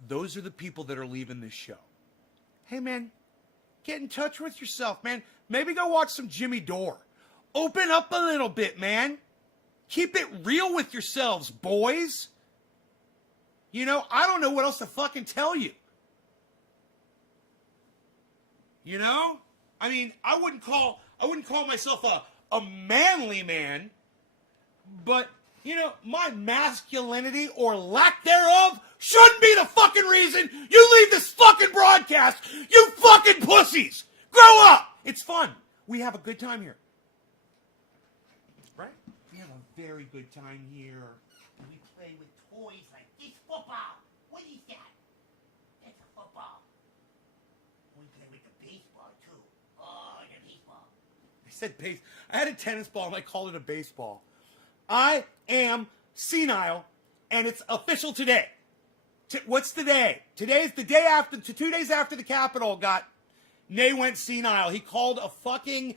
Those are the people that are leaving this show. Hey, man, get in touch with yourself, man. Maybe go watch some Jimmy Dore. Open up a little bit, man. Keep it real with yourselves, boys. You know, I don't know what else to fucking tell you. You know? I mean, I wouldn't call myself a manly man, but, you know, my masculinity or lack thereof shouldn't be the fucking reason you leave this fucking broadcast, you fucking pussies! Grow up! It's fun. We have a good time here. Right? We have a very good time here. We play with toys like this football. What is that? That's a football. We play with the baseball, too. Oh, the baseball. I said base. I had a tennis ball and I called it a baseball. I am senile, and it's official today. What's the day? Today's the day after, 2 days after the Capitol went senile. He called a fucking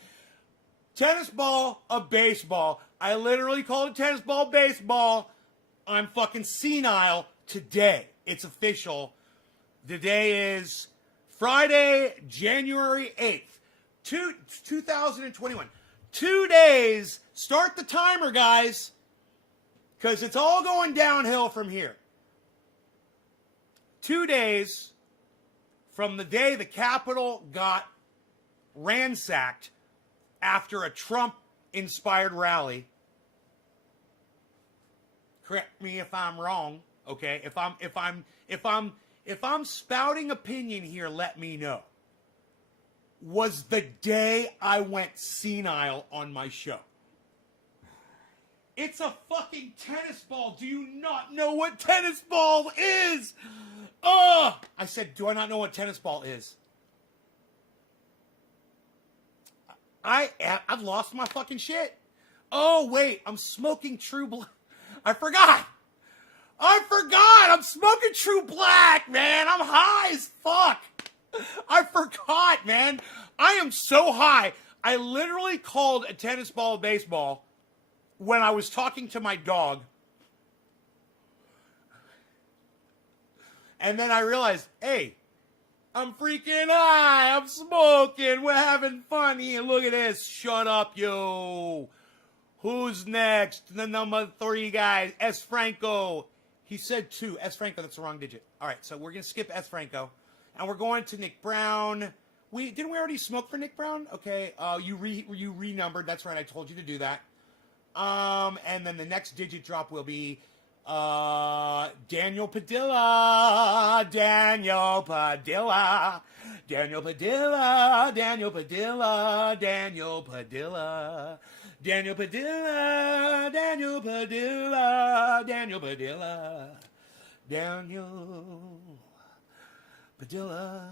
tennis ball a baseball. I literally called a tennis ball baseball. I'm fucking senile today. It's official. The day is Friday, January 8th, 2021. 2 days. Start the timer, guys, because it's all going downhill from here. 2 days from the day the Capitol got ransacked after a Trump-inspired rally. Correct me if I'm wrong, okay? If I'm spouting opinion here, let me know. Was the day I went senile on my show. It's a fucking tennis ball. Do you not know what tennis ball is? I said, do I not know what tennis ball is? I've lost my fucking shit. Oh, wait, I'm smoking True Black. I forgot. I'm smoking True Black, man. I'm high as fuck. I forgot, man. I am so high. I literally called a tennis ball a baseball when I was talking to my dog. And then I realized, hey, I'm freaking high. I'm smoking. We're having fun here. Look at this. Shut up, yo. Who's next? The number 3 guy, S. Franco. He said 2. S. Franco, that's the wrong digit. All right, so we're going to skip S. Franco. And we're going to Nick Brown. Didn't we already smoke for Nick Brown? Okay, you renumbered. That's right, I told you to do that. And then the next digit drop will be Daniel Padilla. Daniel Padilla. Daniel Padilla. Daniel Padilla. Daniel Padilla. Daniel Padilla. Daniel Padilla. Daniel Padilla. Daniel Padilla.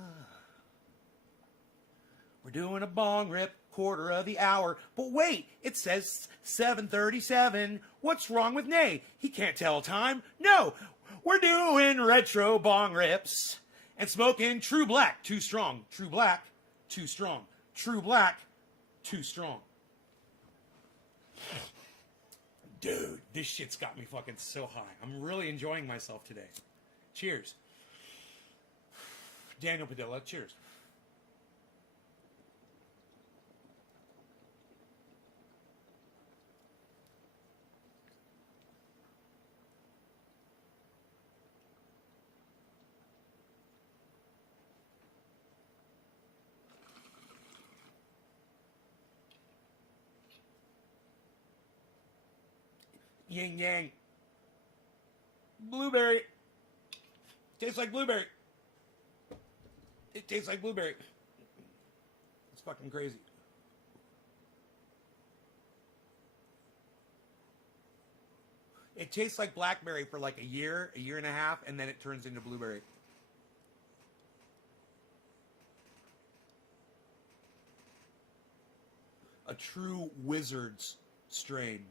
We're doing a bong rip, quarter of the hour. But wait, it says 7:37. What's wrong with Nay? He can't tell time. No, we're doing retro bong rips and smoking True Black, too strong. True Black, too strong. True Black, too strong. Dude, this shit's got me fucking so high. I'm really enjoying myself today. Cheers. Daniel Padilla, cheers. Yin Yang. Blueberry. Tastes like blueberry. It tastes like blueberry. It's fucking crazy. It tastes like blackberry for like a year and a half, and then it turns into blueberry. A true wizard's strain.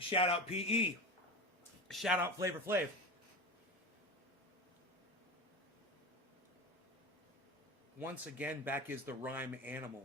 Shout out PE. Shout out Flavor Flav. Once again, back is the rhyme animal.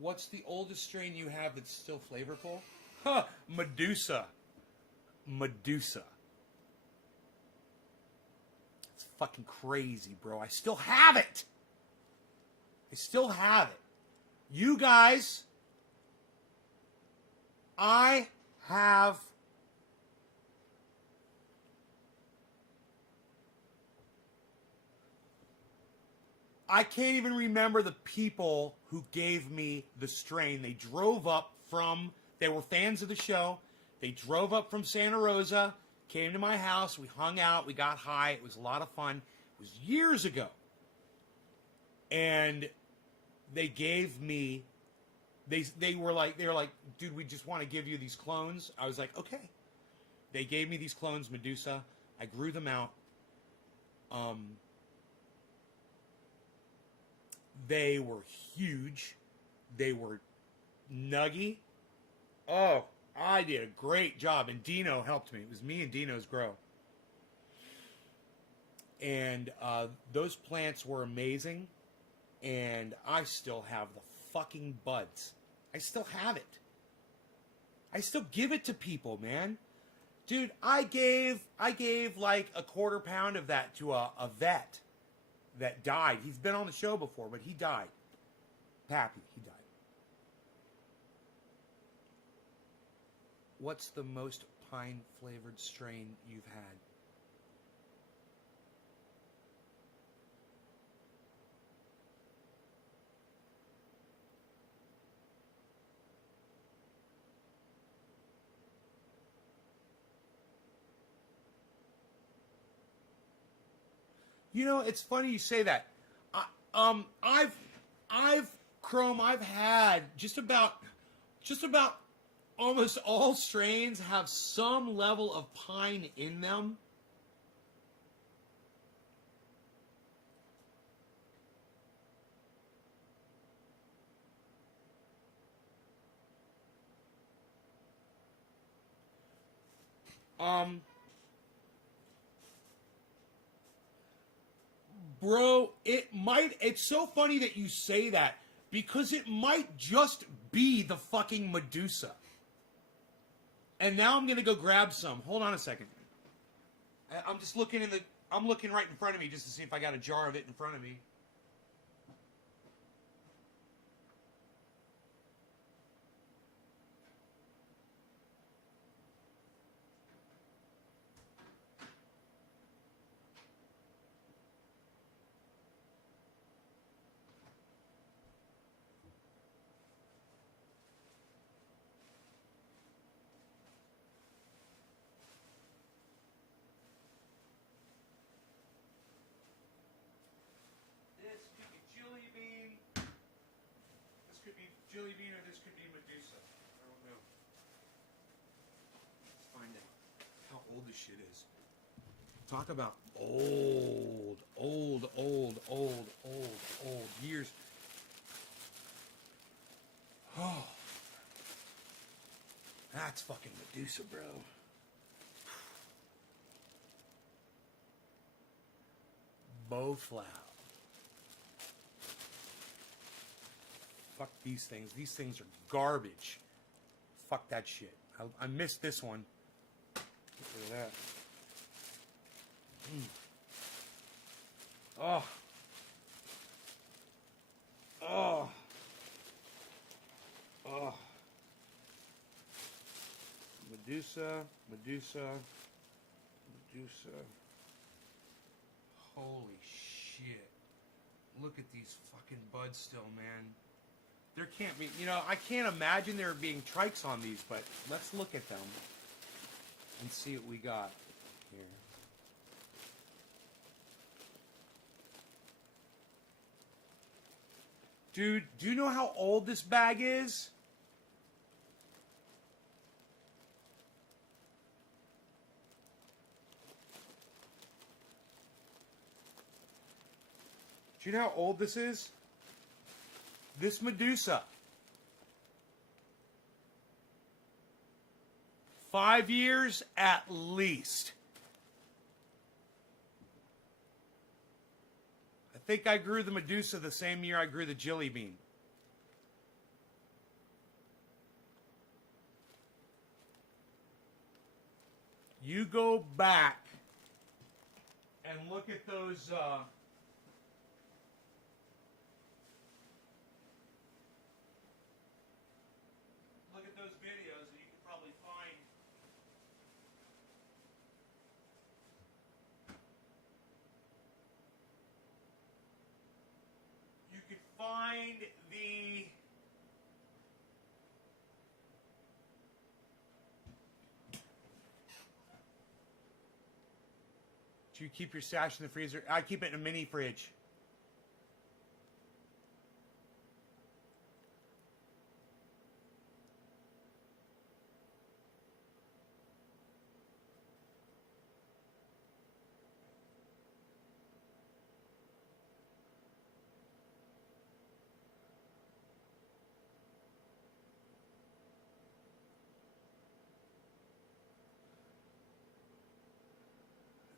What's the oldest strain you have that's still flavorful? Huh, Medusa. Medusa. It's fucking crazy, bro. I still have it. I still have it. You guys, I have I can't even remember the people who gave me the strain. They drove up from, they were fans of the show. They drove up from Santa Rosa, came to my house. We hung out. We got high. It was a lot of fun. It was years ago. And they gave me, they were like, dude, we just want to give you these clones. I was like, okay. They gave me these clones, Medusa. I grew them out. They were huge. They were nuggy. Oh, I did a great job. And Dino helped me. It was me and Dino's grow. And those plants were amazing. And I still have the fucking buds. I still have it. I still give it to people, man. Dude, I gave like a quarter pound of that to a vet that died. He's been on the show before, but he died. Pappy, he died. What's the most pine-flavored strain you've had? You know, it's funny you say that. I've had just about almost all strains have some level of pine in them. Bro, it's so funny that you say that because it might just be the fucking Medusa. And now I'm going to go grab some. Hold on a second. I'm just looking I'm looking right in front of me just to see if I got a jar of it in front of me. Jelly bean or this could be Medusa. I don't know. Let's find out how old this shit is. Talk about old years. Oh, that's fucking Medusa, bro. Bowflower. Fuck these things. These things are garbage. Fuck that shit. I missed this one. Look at that. Oh. Oh. Oh. Medusa. Holy shit. Look at these fucking buds still, man. There can't be, I can't imagine there being trikes on these, but let's look at them and see what we got here. Dude, do you know how old this bag is? Do you know how old this is? This Medusa. 5 years at least. I think I grew the Medusa the same year I grew the Jelly Bean. You go back and look at those videos and you can probably find the do you keep your stash in the freezer? I keep it in a mini fridge.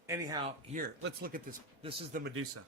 Anyhow, here, let's look at this. This is the Medusa.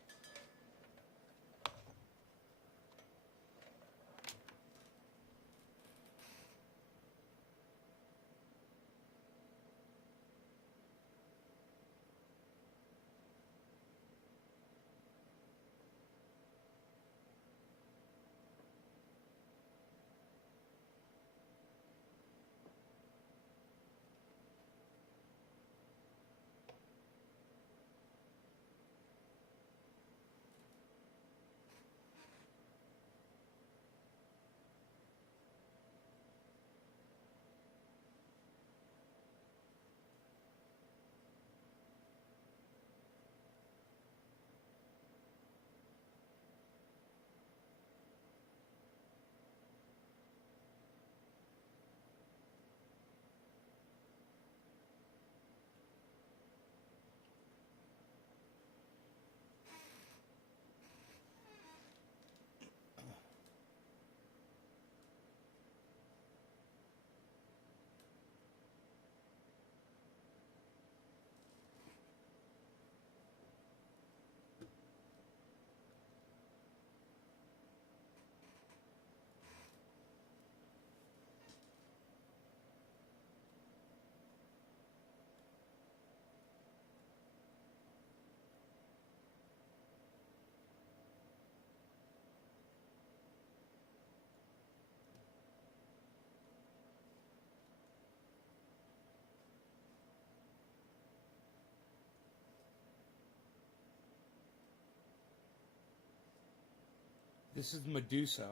This is Medusa.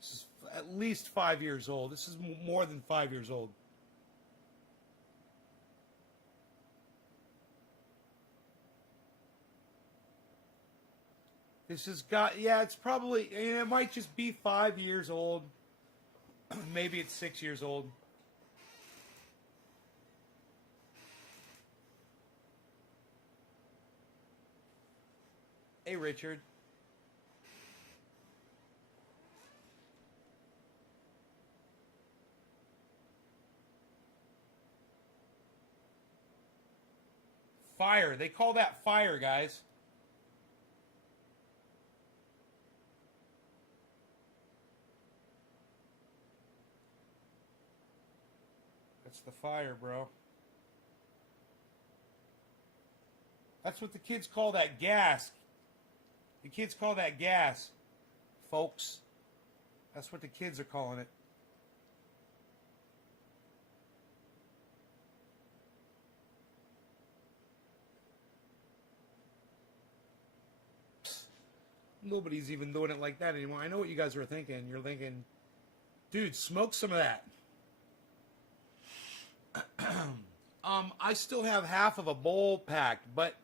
This is at least 5 years old. This is more than 5 years old. This has got, yeah, it's probably, it might just be 5 years old. Maybe it's 6 years old. Hey, Richard. Fire. They call that fire, guys. That's the fire, bro. That's what the kids call that gas. The kids call that gas, folks. That's what the kids are calling it. Nobody's even doing it like that anymore. I know what you guys are thinking. You're thinking, dude, smoke some of that. I still have half of a bowl packed, but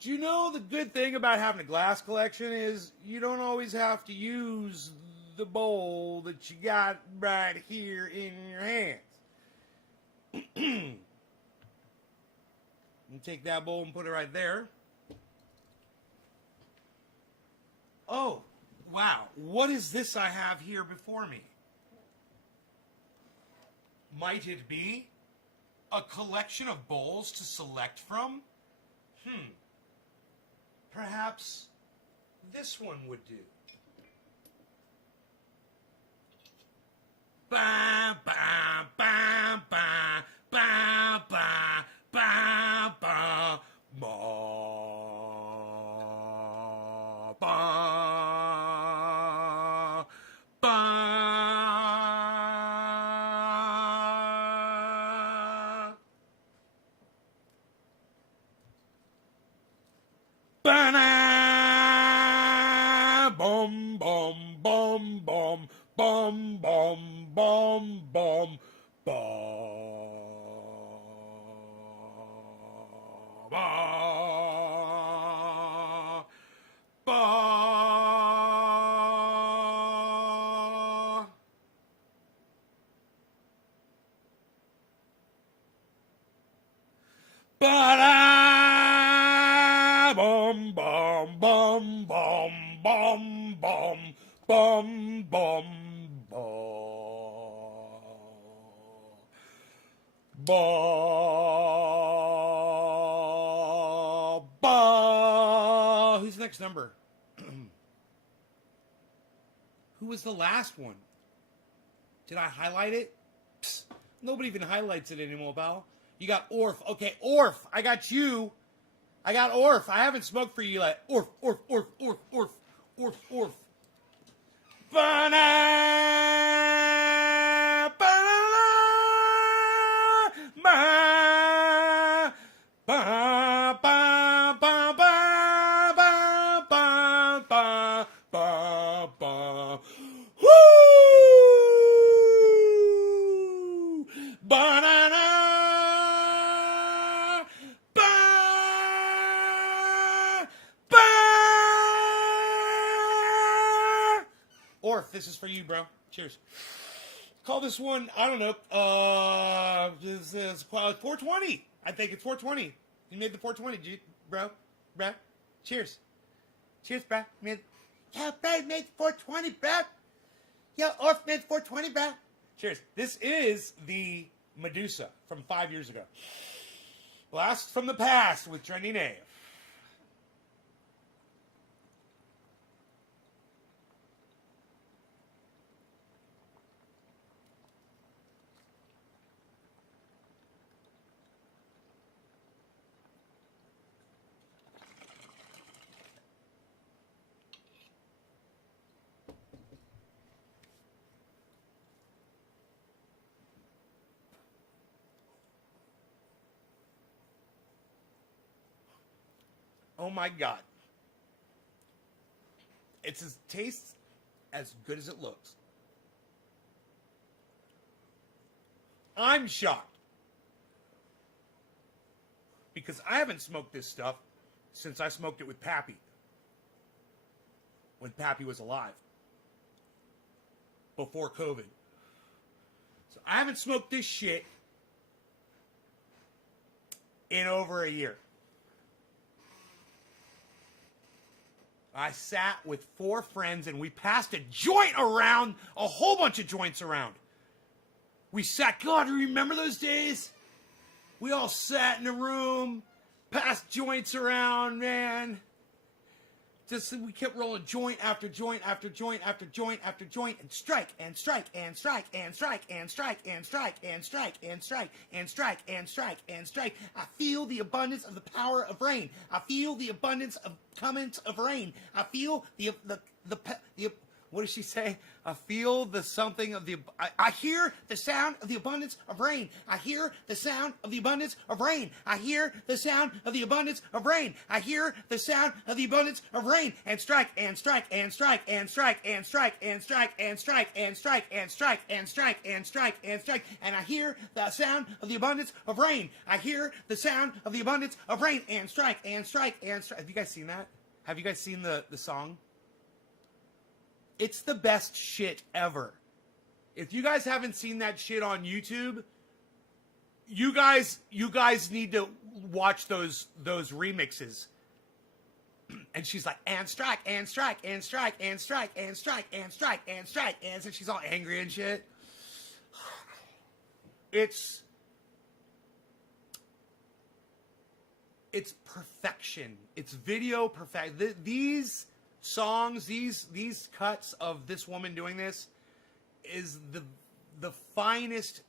do you know the good thing about having a glass collection is you don't always have to use the bowl that you got right here in your hands. You take that bowl and put it right there. Oh, wow. What is this I have here before me? Might it be a collection of bowls to select from? Perhaps this one would do. Ba ba ba ba ba ba ba ba ba ba ba. Ba-na! Bum bum bum bum bum bum bum bum ba ba ba. Ba-da! Bum bum bum bum bum bum bum bum ba ba. Who's the next number? Who was the last one? Did I highlight it? Psst, nobody even highlights it anymore, pal. You got Orf. Okay, Orf. I got you. I got Orf. I haven't smoked for you yet. Orf, Orf, Orf, Orf, Orf, Orf, Orf. Ba-na, ba-na, ba, ba, ba, ba, ba, ba, ba, ba, ba, ba. Woo! Banana! Orf, this is for you, bro. Cheers. Call this one, I don't know, this is 420. I think it's 420. You made the 420, bro. Bro. Cheers. Cheers, bro. Yeah, bro, you made 420, bro. Yeah, Orf made 420, bro. Cheers. This is the Medusa from 5 years ago. Blast from the past with Trendy Nave. Oh my God. It's as tastes as good as it looks. I'm shocked. Because I haven't smoked this stuff since I smoked it with Pappy. When Pappy was alive. Before COVID. So I haven't smoked this shit in over a year. I sat with 4 friends and we passed a joint around, a whole bunch of joints around. We sat, God, do you remember those days? We all sat in a room, passed joints around, man. Just we kept rolling joint after joint after joint after joint after joint, and strike and strike and strike and strike and strike and strike and strike and strike and strike and strike and strike. I feel the abundance of the power of rain. I feel the abundance of comings of rain. I feel the what does she say? I feel the something of the. I hear the sound of the abundance of rain. I hear the sound of the abundance of rain. I hear the sound of the abundance of rain. I hear the sound of the abundance of rain. And strike and strike and strike and strike and strike and strike and strike and strike and strike and strike and strike and strike. And I hear the sound of the abundance of rain. I hear the sound of the abundance of rain. And strike and strike and strike. Have you guys seen that? Have you guys seen the song? It's the best shit ever. If you guys haven't seen that shit on YouTube, you guys need to watch those remixes. And she's like, and strike, and strike, and strike, and strike, and strike, and strike, and strike, and so she's all angry and shit. It's perfection. It's video perfect. These songs, these cuts of this woman doing this is the finest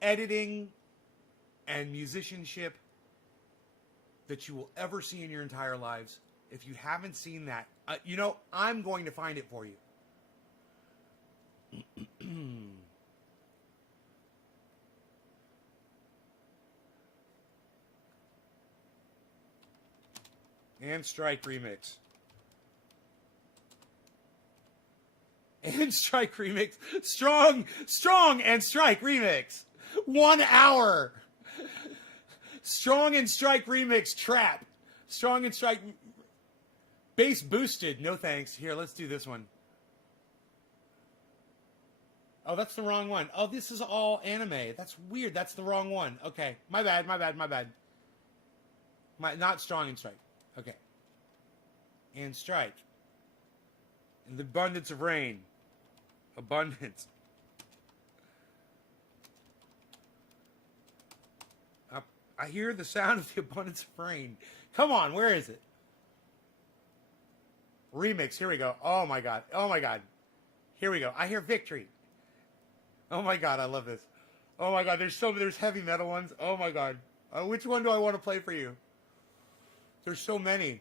editing and musicianship that you will ever see in your entire lives. If you haven't seen that, I'm going to find it for you. And Strike remix. And Strike remix. Strong and Strike remix. 1 hour. Strong and Strike remix trap. Strong and Strike bass boosted. No thanks. Here, let's do this one. Oh, that's the wrong one. Oh, this is all anime. That's weird. That's the wrong one. Okay. My bad. Not Strong and Strike. Okay. And Strike. And the abundance of rain. Abundance. I hear the sound of the abundance of rain. Come on, where is it? Remix, here we go. Oh my god. Here we go. I hear victory. Oh my god, I love this. Oh my god, there's heavy metal ones. Oh my god. Which one do I want to play for you? There's so many.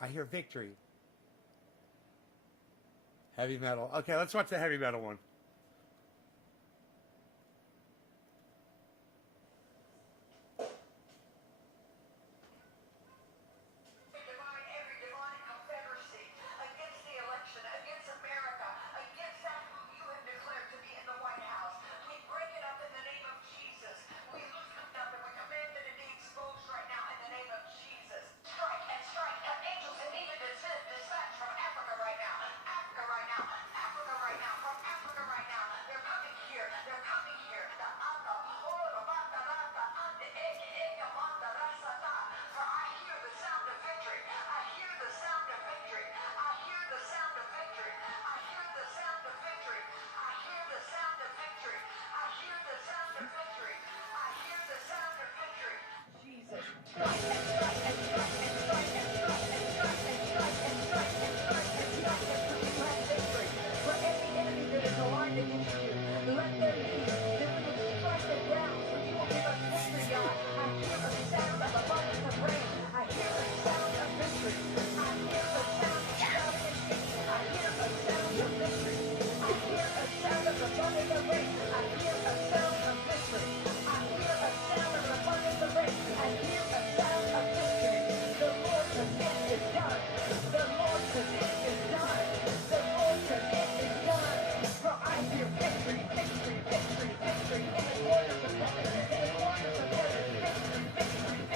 I hear victory. Heavy metal. Okay, let's watch the heavy metal one.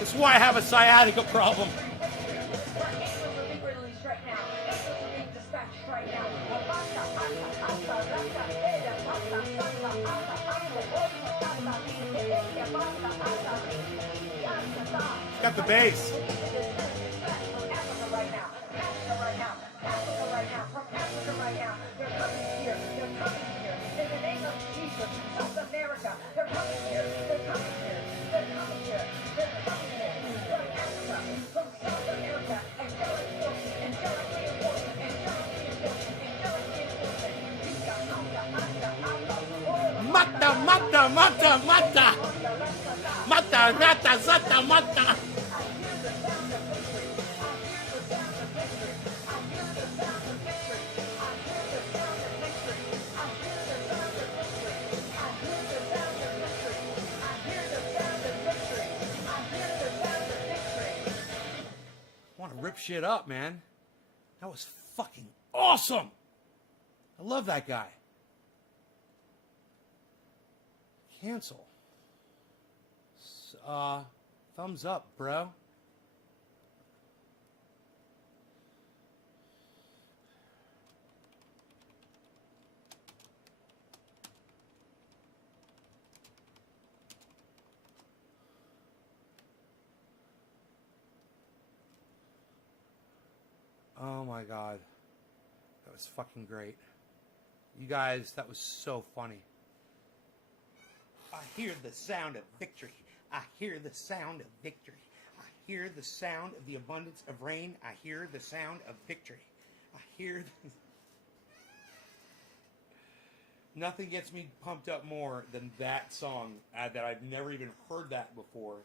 This is why I have a sciatica problem. Got the bass. Mata, mata, mata, mata. Mata, rata, zata, mata. I want to rip shit up, man. That was fucking awesome. I love that guy. Cancel. Thumbs up, bro. Oh my God. That was fucking great. You guys, that was so funny. I hear the sound of victory. I hear the sound of victory. I hear the sound of the abundance of rain. I hear the sound of victory. I hear the... Nothing gets me pumped up more than that song that I've never even heard that before.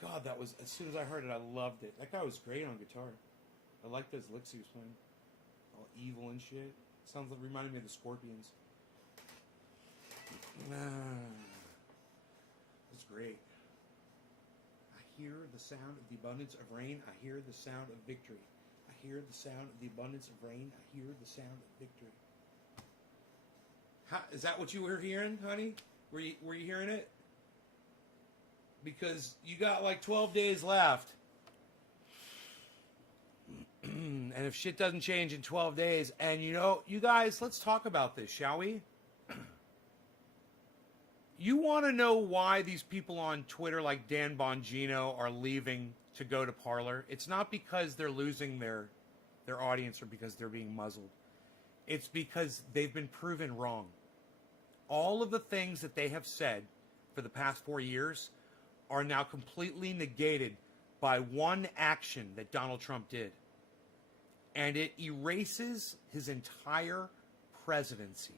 God, that was, as soon as I heard it, I loved it. That guy was great on guitar. I like those licks he was playing. All evil and shit. Sounds like, reminded me of the Scorpions. It's great. I hear the sound of the abundance of rain. I hear the sound of victory. I hear the sound of the abundance of rain. I hear the sound of victory. Is that what you were hearing, honey? Were you hearing it? Because you got like 12 days left. And if shit doesn't change in 12 days, and you know, you guys, let's talk about this, shall we? You want to know why these people on Twitter like Dan Bongino are leaving to go to Parler? It's not because they're losing their audience or because they're being muzzled. It's because they've been proven wrong. All of the things that they have said for the past 4 years are now completely negated by one action that Donald Trump did. And it erases his entire presidency.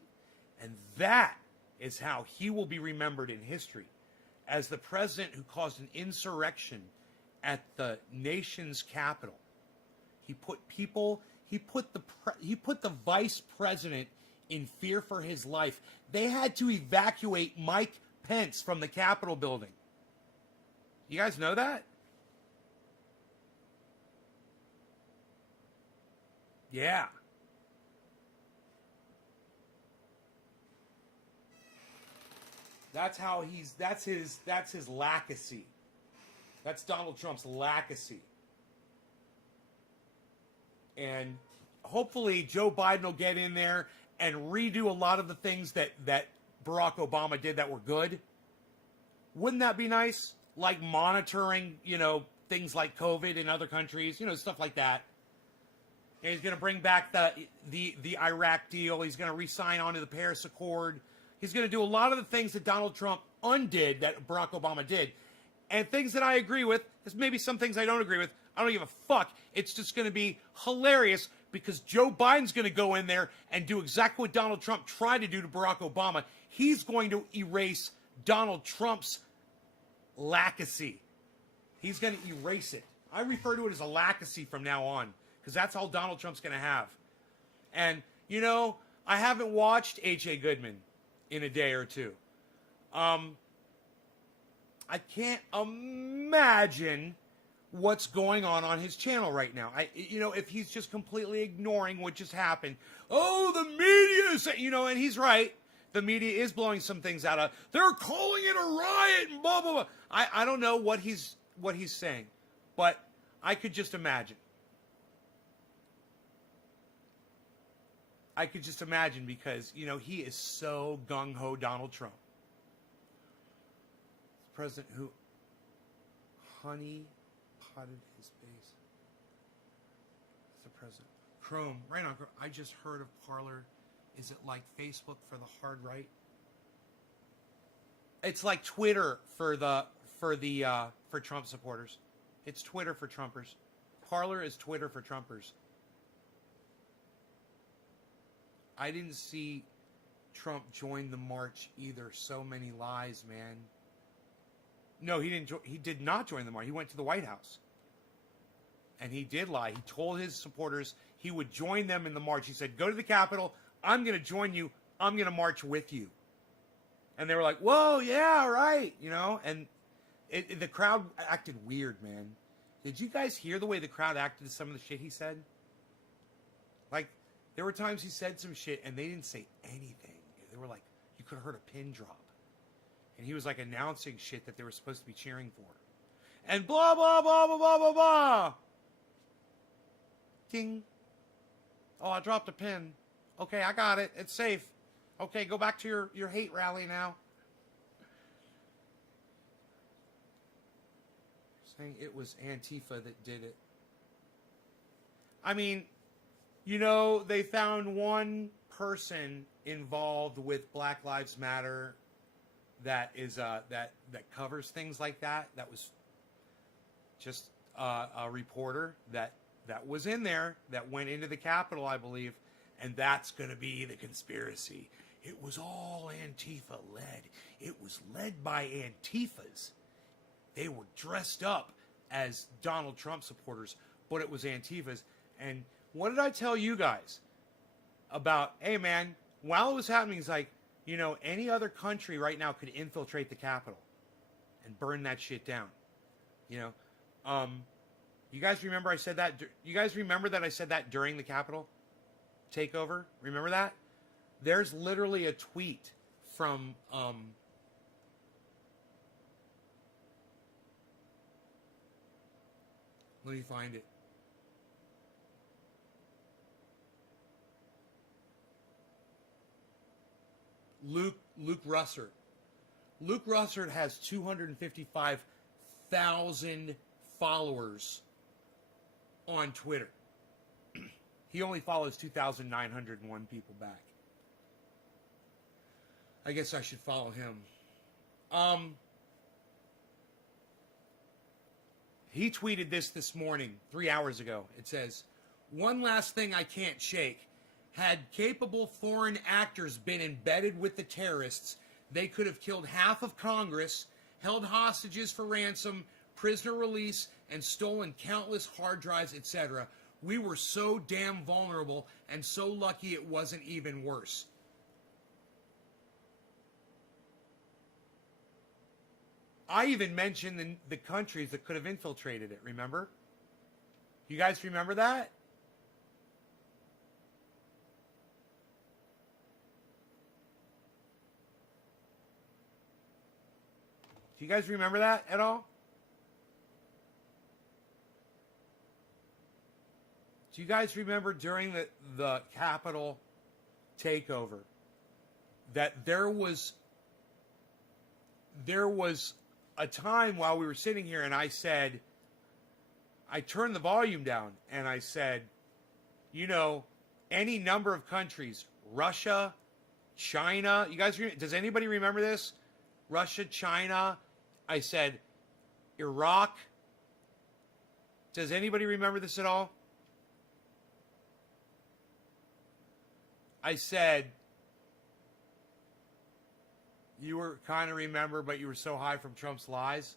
And that is how he will be remembered in history, as the president who caused an insurrection at the nation's capital. He put the vice president in fear for his life. They had to evacuate Mike Pence from the Capitol building. You guys know that? Yeah. That's his lacacy. That's Donald Trump's lacacy. And hopefully Joe Biden will get in there and redo a lot of the things that Barack Obama did that were good. Wouldn't that be nice? Like monitoring, things like COVID in other countries, stuff like that. And he's going to bring back the Iraq deal. He's going to re-sign onto the Paris Accord. He's going to do a lot of the things that Donald Trump undid that Barack Obama did. And things that I agree with. There's maybe some things I don't agree with. I don't give a fuck. It's just going to be hilarious because Joe Biden's going to go in there and do exactly what Donald Trump tried to do to Barack Obama. He's going to erase Donald Trump's lacacy. He's going to erase it. I refer to it as a lacacy from now on because that's all Donald Trump's going to have. And, I haven't watched H.A. Goodman in a day or two. I can't imagine what's going on his channel right now. If he's just completely ignoring what just happened. Oh, the media is, and he's right. The media is blowing some things out of. They're calling it a riot and blah, blah, blah. I don't know what he's what he's saying, but I could just imagine. I could just imagine because, you know, he is so gung-ho Donald Trump. The president who honey potted his base. That's the president. Chrome, right on Chrome. I just heard of Parler. Is it like Facebook for the hard right? It's like Twitter for Trump supporters. It's Twitter for Trumpers. Parler is Twitter for Trumpers. I didn't see Trump join the march either. So many lies, man. No, he didn't. He did not join the march. He went to the White House, and he did lie. He told his supporters he would join them in the march. He said, "Go to the Capitol. I'm going to join you. I'm going to march with you." And they were like, "Whoa, yeah, right," you know. And the crowd acted weird, man. Did you guys hear the way the crowd acted to some of the shit he said? Like, there were times he said some shit and they didn't say anything. They were like, you could have heard a pin drop. And he was like announcing shit that they were supposed to be cheering for. And blah, blah, blah, blah, blah, blah, blah. Ding. Oh, I dropped a pin. Okay, I got it. It's safe. Okay, go back to your hate rally now. Saying it was Antifa that did it. I mean, you know, they found one person involved with Black Lives Matter that is that covers things like that. That was just a reporter that was in there that went into the Capitol, I believe, and that's going to be the conspiracy. It was all Antifa led. It was led by Antifas. They were dressed up as Donald Trump supporters, but it was Antifas. And what did I tell you guys about, hey, man, while it was happening, it's like, you know, any other country right now could infiltrate the Capitol and burn that shit down. You know, you guys remember I said that? You guys remember that I said that during the Capitol takeover? Remember that? There's literally a tweet from, let me find it. Luke Russert. Luke Russert has 255,000 followers on Twitter. He only follows 2,901 people back. I guess I should follow him. He tweeted this morning, 3 hours ago. It says, "One last thing I can't shake. Had capable foreign actors been embedded with the terrorists, they could have killed half of Congress, held hostages for ransom, prisoner release, and stolen countless hard drives, etc. We were so damn vulnerable and so lucky it wasn't even worse." I even mentioned the countries that could have infiltrated it, remember? You guys remember that? Do you guys remember that at all? Do you guys remember during the Capitol takeover that there was a time while we were sitting here and I said, I turned the volume down and I said, you know, any number of countries, Russia, China, you guys, does anybody remember this? Russia, China, I said, Iraq. Does anybody remember this at all? I said, you were kind of remember, but you were so high from Trump's lies.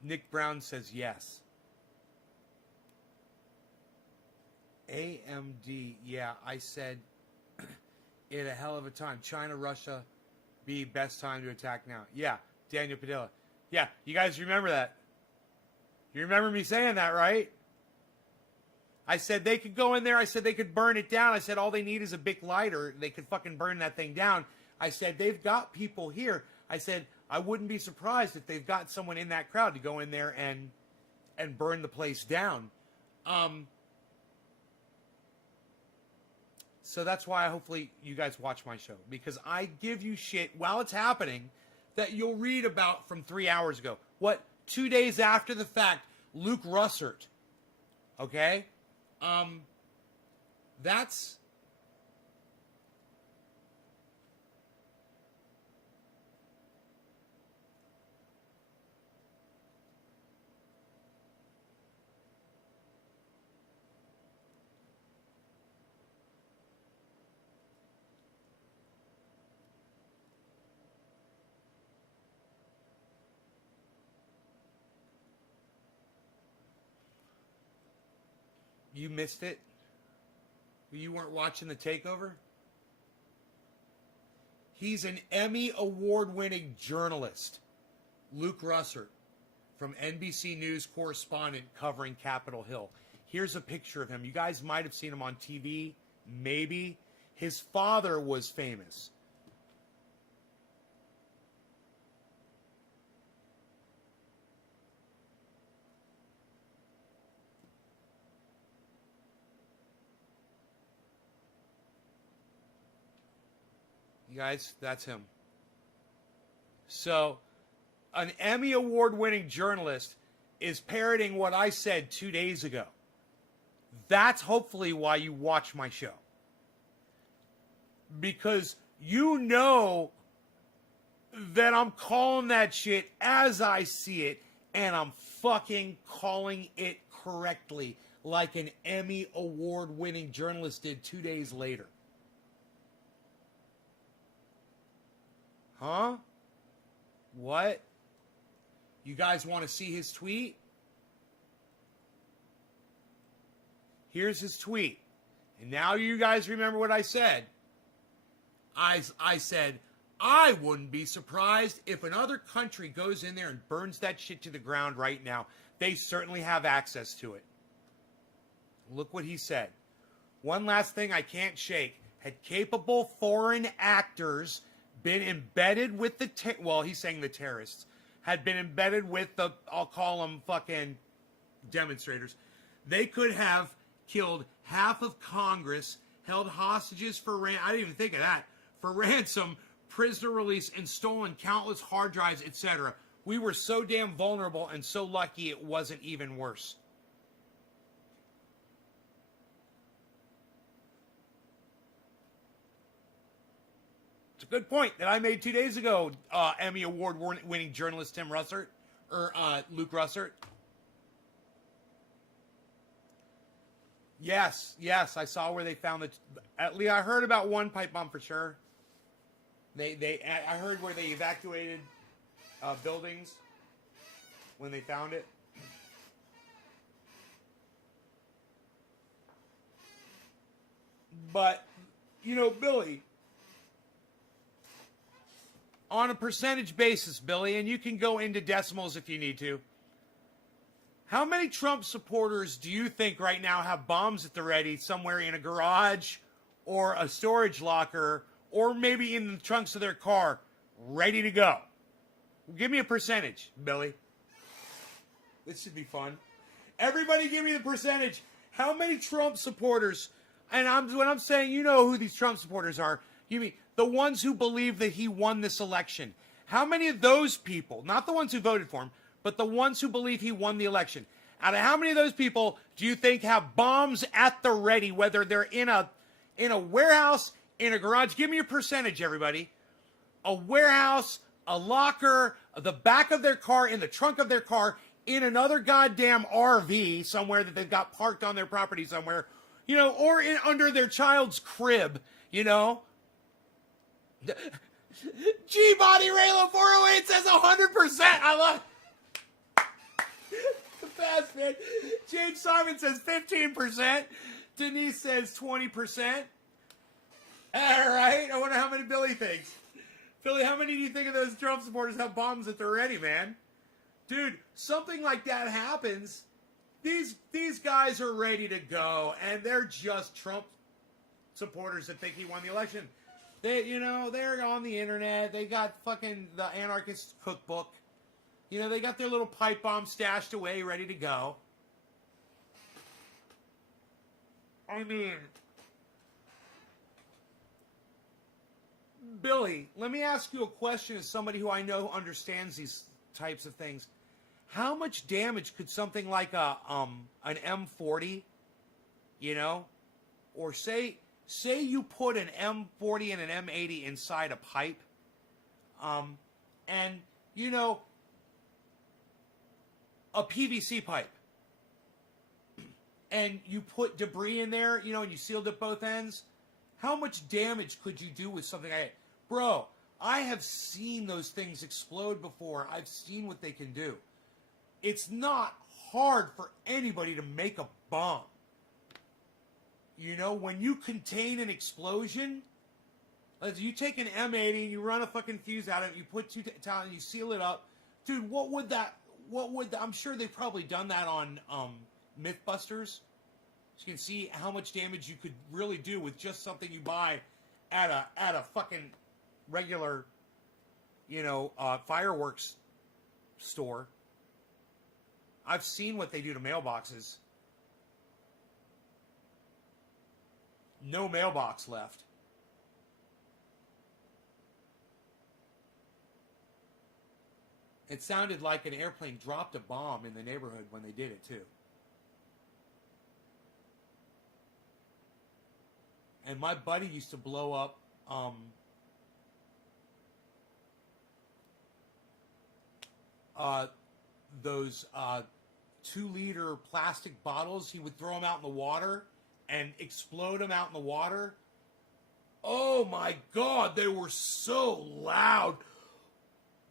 Nick Brown says yes. AMD, yeah, I said it a hell of a time. China, Russia, be best time to attack now. Yeah, Daniel Padilla. Yeah, you guys remember that. You remember me saying that, right? I said they could go in there. I said they could burn it down. I said all they need is a big lighter. They could fucking burn that thing down. I said, they've got people here. I said, I wouldn't be surprised if they've got someone in that crowd to go in there and burn the place down. So that's why hopefully you guys watch my show, because I give you shit while it's happening that you'll read about from 3 hours ago. What, 2 days after the fact, Luke Russert, okay? That's... You missed it? You weren't watching The Takeover? He's an Emmy award-winning journalist, Luke Russert, from NBC News correspondent covering Capitol Hill. Here's a picture of him. You guys might have seen him on TV, maybe. His father was famous. You guys, that's him. So, an Emmy award-winning journalist is parroting what I said 2 days ago. That's hopefully why you watch my show. Because you know that I'm calling that shit as I see it, and I'm fucking calling it correctly, like an Emmy award-winning journalist did 2 days later. Huh? What? You guys want to see his tweet? Here's his tweet. And now you guys remember what I said. I said, I wouldn't be surprised if another country goes in there and burns that shit to the ground right now. They certainly have access to it. Look what he said. One last thing I can't shake. Had capable foreign actors been embedded with the, he's saying the terrorists, had been embedded with the, I'll call them fucking demonstrators, they could have killed half of Congress, held hostages for I didn't even think of that, for ransom, prisoner release, and stolen countless hard drives, etc. We were so damn vulnerable and so lucky it wasn't even worse. It's a good point that I made 2 days ago, Emmy Award-winning journalist Tim Russert, or Luke Russert. Yes, I saw where they found at least I heard about one pipe bomb for sure. I heard where they evacuated buildings when they found it. But, you know, Billy, on a percentage basis, Billy, and you can go into decimals if you need to, how many Trump supporters do you think right now have bombs at the ready somewhere in a garage or a storage locker or maybe in the trunks of their car ready to go? Give me a percentage, Billy. This should be fun. Everybody give me the percentage. How many Trump supporters, and when I'm saying you know who these Trump supporters are, you mean the ones who believe that he won this election. How many of those people, not the ones who voted for him, but the ones who believe he won the election, out of how many of those people do you think have bombs at the ready, whether they're in a warehouse, in a garage? Give me a percentage, everybody. A warehouse, a locker, the back of their car, in the trunk of their car, in another goddamn RV somewhere that they've got parked on their property somewhere, you know, or under their child's crib, you know. G-Body Raylo 408 says 100%. I love the best, man. James Simon says 15%. Denise says 20%. All right. I wonder how many Billy thinks. Billy, how many do you think of those Trump supporters have bombs at the ready, man? Dude, something like that happens. These guys are ready to go, and they're just Trump supporters that think he won the election. they're on the internet. They got fucking the anarchist cookbook. They got their little pipe bomb stashed away, ready to go. I mean, Billy, let me ask you a question as somebody who I know understands these types of things. How much damage could something like an M40, or say you put an M40 and an M80 inside a pipe, and a PVC pipe, and you put debris in there, and you sealed at both ends, how much damage could you do with something like that? Bro, I have seen those things explode before. I've seen what they can do. It's not hard for anybody to make a bomb. When you contain an explosion, you take an M80 and you run a fucking fuse out of it, you put two talent and you seal it up. Dude, I'm sure they've probably done that on Mythbusters. So you can see how much damage you could really do with just something you buy at a fucking regular, fireworks store. I've seen what they do to mailboxes. No mailbox left. It sounded like an airplane dropped a bomb in the neighborhood when they did it, too. And my buddy used to blow up those 2-liter plastic bottles. He would throw them out in the water and explode them out in the water. Oh my God, they were so loud.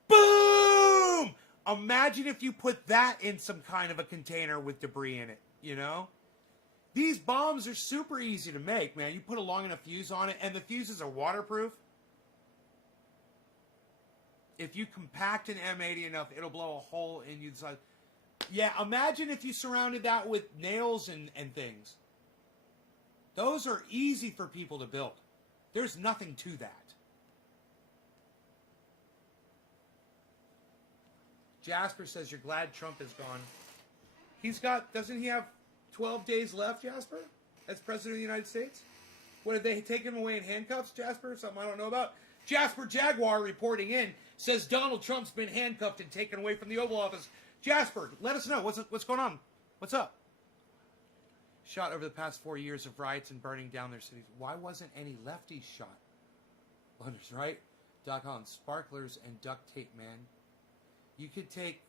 Boom! Imagine if you put that in some kind of a container with debris in it, These bombs are super easy to make, man. You put a long enough fuse on it, and the fuses are waterproof. If you compact an M80 enough, it'll blow a hole in you. Yeah, imagine if you surrounded that with nails and things. Those are easy for people to build. There's nothing to that. Jasper says, you're glad Trump is gone. Doesn't he have 12 days left, Jasper, as President of the United States? What, did they take him away in handcuffs, Jasper? Something I don't know about? Jasper Jaguar reporting in says Donald Trump's been handcuffed and taken away from the Oval Office. Jasper, let us know. What's going on? What's up? Shot over the past 4 years of riots and burning down their cities. Why wasn't any lefties shot? Wonders, right? Doc Holland, sparklers and duct tape, man. You could take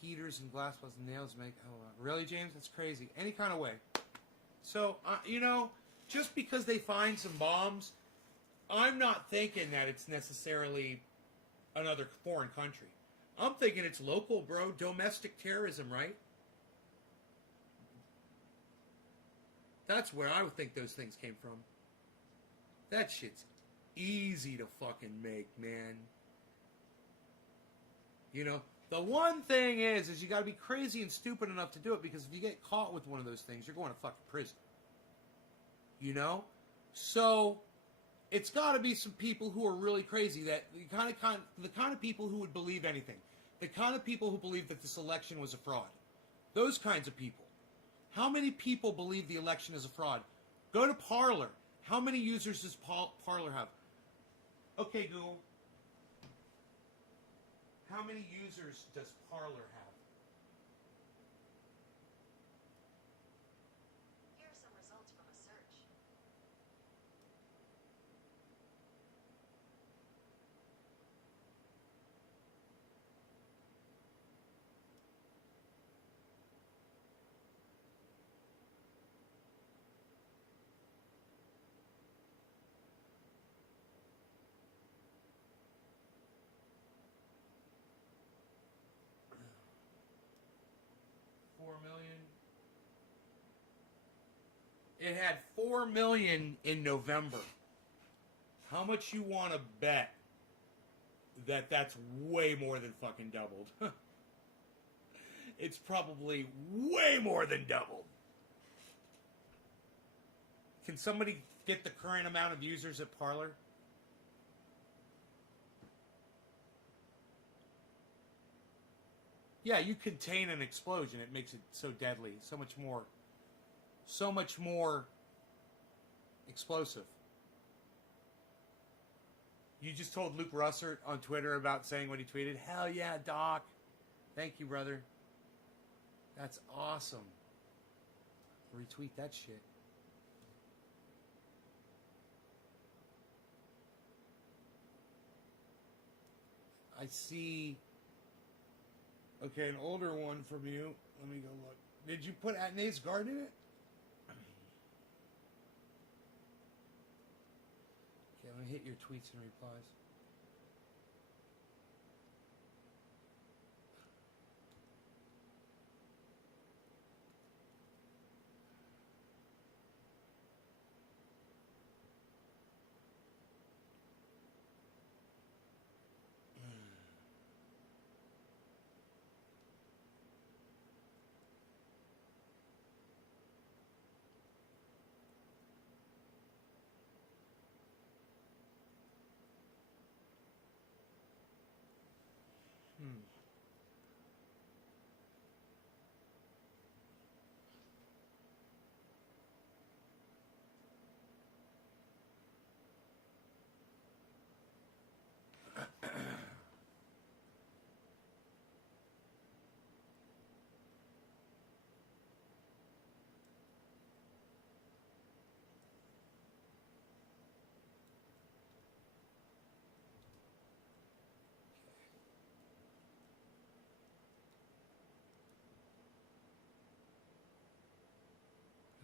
heaters and glass balls and nails and make... Oh, really, James? That's crazy. Any kind of way. So, just because they find some bombs, I'm not thinking that it's necessarily another foreign country. I'm thinking it's local, bro. Domestic terrorism, right? That's where I would think those things came from. That shit's easy to fucking make, man. The one thing is you gotta be crazy and stupid enough to do it, because if you get caught with one of those things, you're going to fucking prison. So, it's gotta be some people who are really crazy, that the kind of people who would believe anything. The kind of people who believe that this election was a fraud. Those kinds of people. How many people believe the election is a fraud? Go to Parler. How many users does Parler have? Okay, Google. How many users does Parler have? Here are some results from a search. It had 4 million in November. How much you want to bet that that's way more than fucking doubled? It's probably way more than doubled. Can somebody get the current amount of users at Parler? Yeah, you contain an explosion. It makes it so deadly, so much more explosive. You just told Luke Russert on Twitter about saying what he tweeted. Hell yeah, Doc. Thank you, brother. That's awesome. Retweet that shit. I see. Okay, an older one from you. Let me go look. Did you put Atnay's Garden in it? Okay, let me hit your tweets and replies.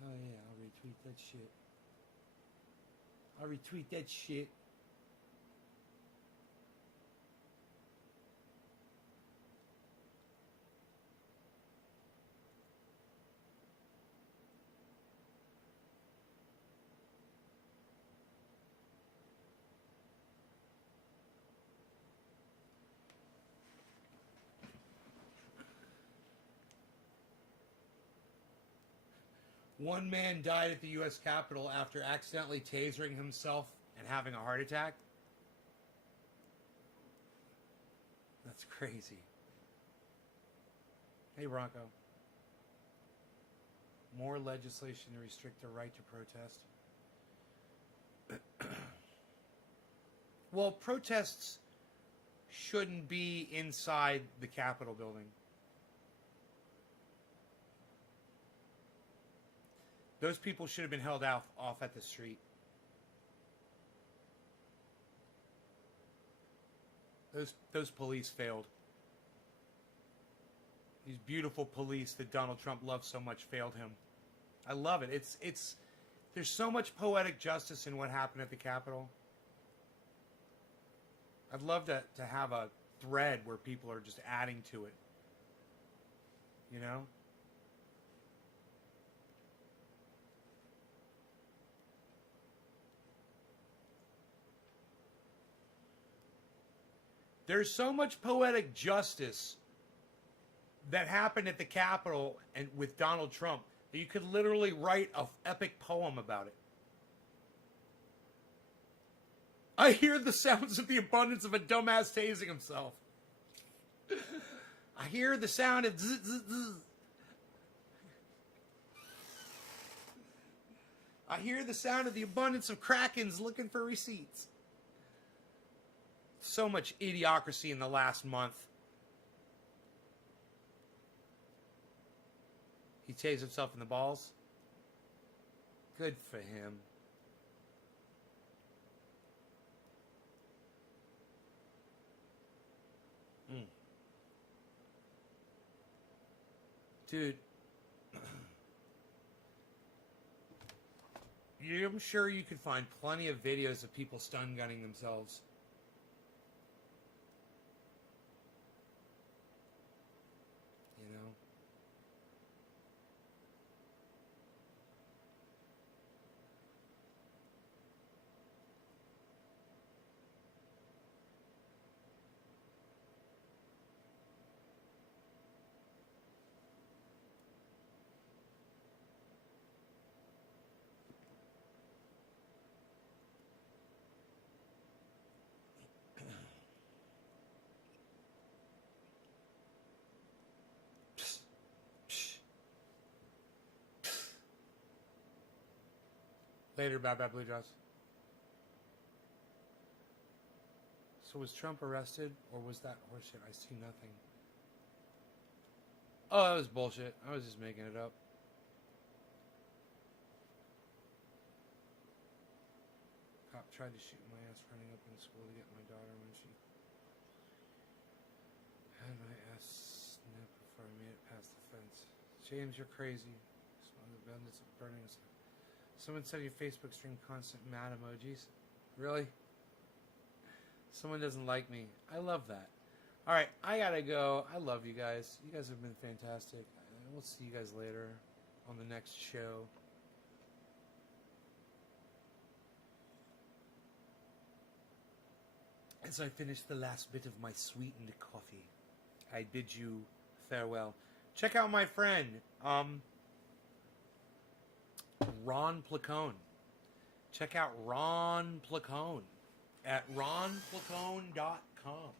Oh yeah, I'll retweet that shit. I'll retweet that shit. One man died at the U.S. Capitol after accidentally tasering himself and having a heart attack. That's crazy. Hey, Bronco. More legislation to restrict the right to protest. Well, protests shouldn't be inside the Capitol building. Those people should have been held off at the street. Those police failed. These beautiful police that Donald Trump loves so much failed him. I love it. It's there's so much poetic justice in what happened at the Capitol. I'd love to have a thread where people are just adding to it. You know? There's so much poetic justice that happened at the Capitol and with Donald Trump that you could literally write an epic poem about it. I hear the sounds of the abundance of a dumbass tasing himself. I hear the sound of zzz, zzz, zzz. I hear the sound of the abundance of Krakens looking for receipts. So much idiocracy in the last month. He tased himself in the balls. Good for him. Dude. I'm sure you could find plenty of videos of people stun gunning themselves. You know? Later, Bad Bad Blue Jaws. So was Trump arrested, or was that horseshit? I see nothing. Oh, that was bullshit. I was just making it up. Cop tried to shoot my ass running up in school to get my daughter when she had my ass snipped before I made it past the fence. James, you're crazy. Smell the abundance of burning us. Someone said your Facebook stream constant mad emojis. Really? Someone doesn't like me. I love that. All right, I gotta go. I love you guys. You guys have been fantastic. We'll see you guys later on the next show. As I finish the last bit of my sweetened coffee, I bid you farewell. Check out my friend, Ron Placone. Check out Ron Placone at ronplacone.com.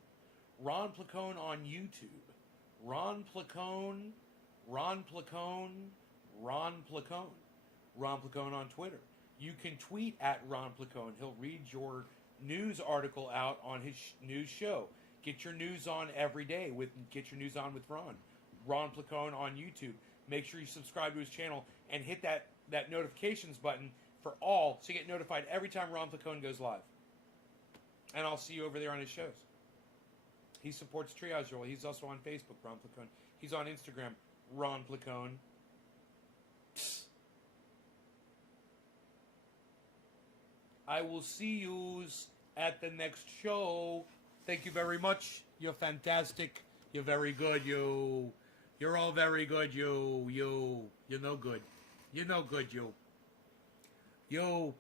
Ron Placone on YouTube. Ron Placone, Ron Placone, Ron Placone. Ron Placone on Twitter. You can tweet at Ron Placone. He'll read your news article out on his news show. Get your news on every day. Get your news on with Ron. Ron Placone on YouTube. Make sure you subscribe to his channel and hit that notifications button for all so you get notified every time Ron Placone goes live. And I'll see you over there on his shows. He supports Triage Roll. He's also on Facebook, Ron Placone. He's on Instagram, Ron Placone. I will see you at the next show. Thank you very much. You're fantastic. You're very good, you. You're all very good, you. You're no good. You're no good, you. You're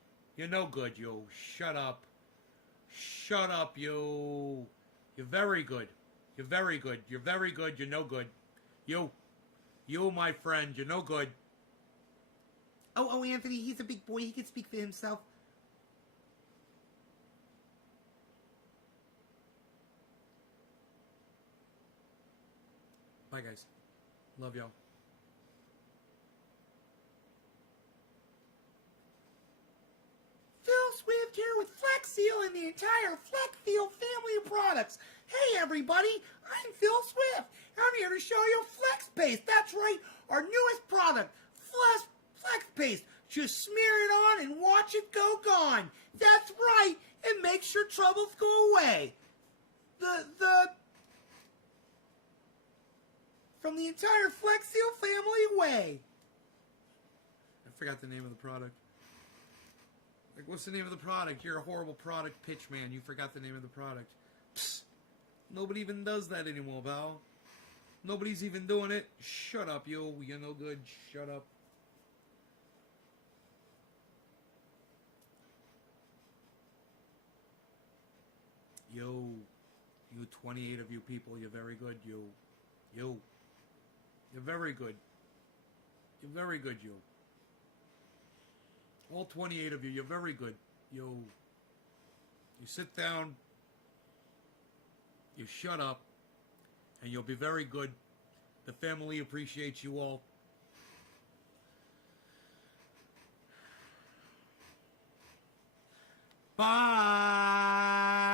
no good, you. Shut up. Shut up, you. You're very good. You're very good. You're very good. You're no good. You, my friend, you're no good. Oh, Anthony, he's a big boy. He can speak for himself. Bye, guys. Love y'all. Phil Swift here with Flex Seal and the entire Flex Seal family of products. Hey, everybody. I'm Phil Swift. I'm here to show you Flex Paste. That's right, our newest product, Flex Paste. Just smear it on and watch it go gone. That's right. It makes your troubles go away. From the entire Flex Seal family way. I forgot the name of the product. Like, what's the name of the product? You're a horrible product pitch man. You forgot the name of the product. Psst. Nobody even does that anymore, Val. Nobody's even doing it. Shut up, yo. You're no good. Shut up. Yo. You 28 of you people, you're very good, yo. Yo. You're very good. You're very good, yo. All 28 of you, you're very good. Yo. You sit down. You shut up. And you'll be very good. The family appreciates you all. Bye.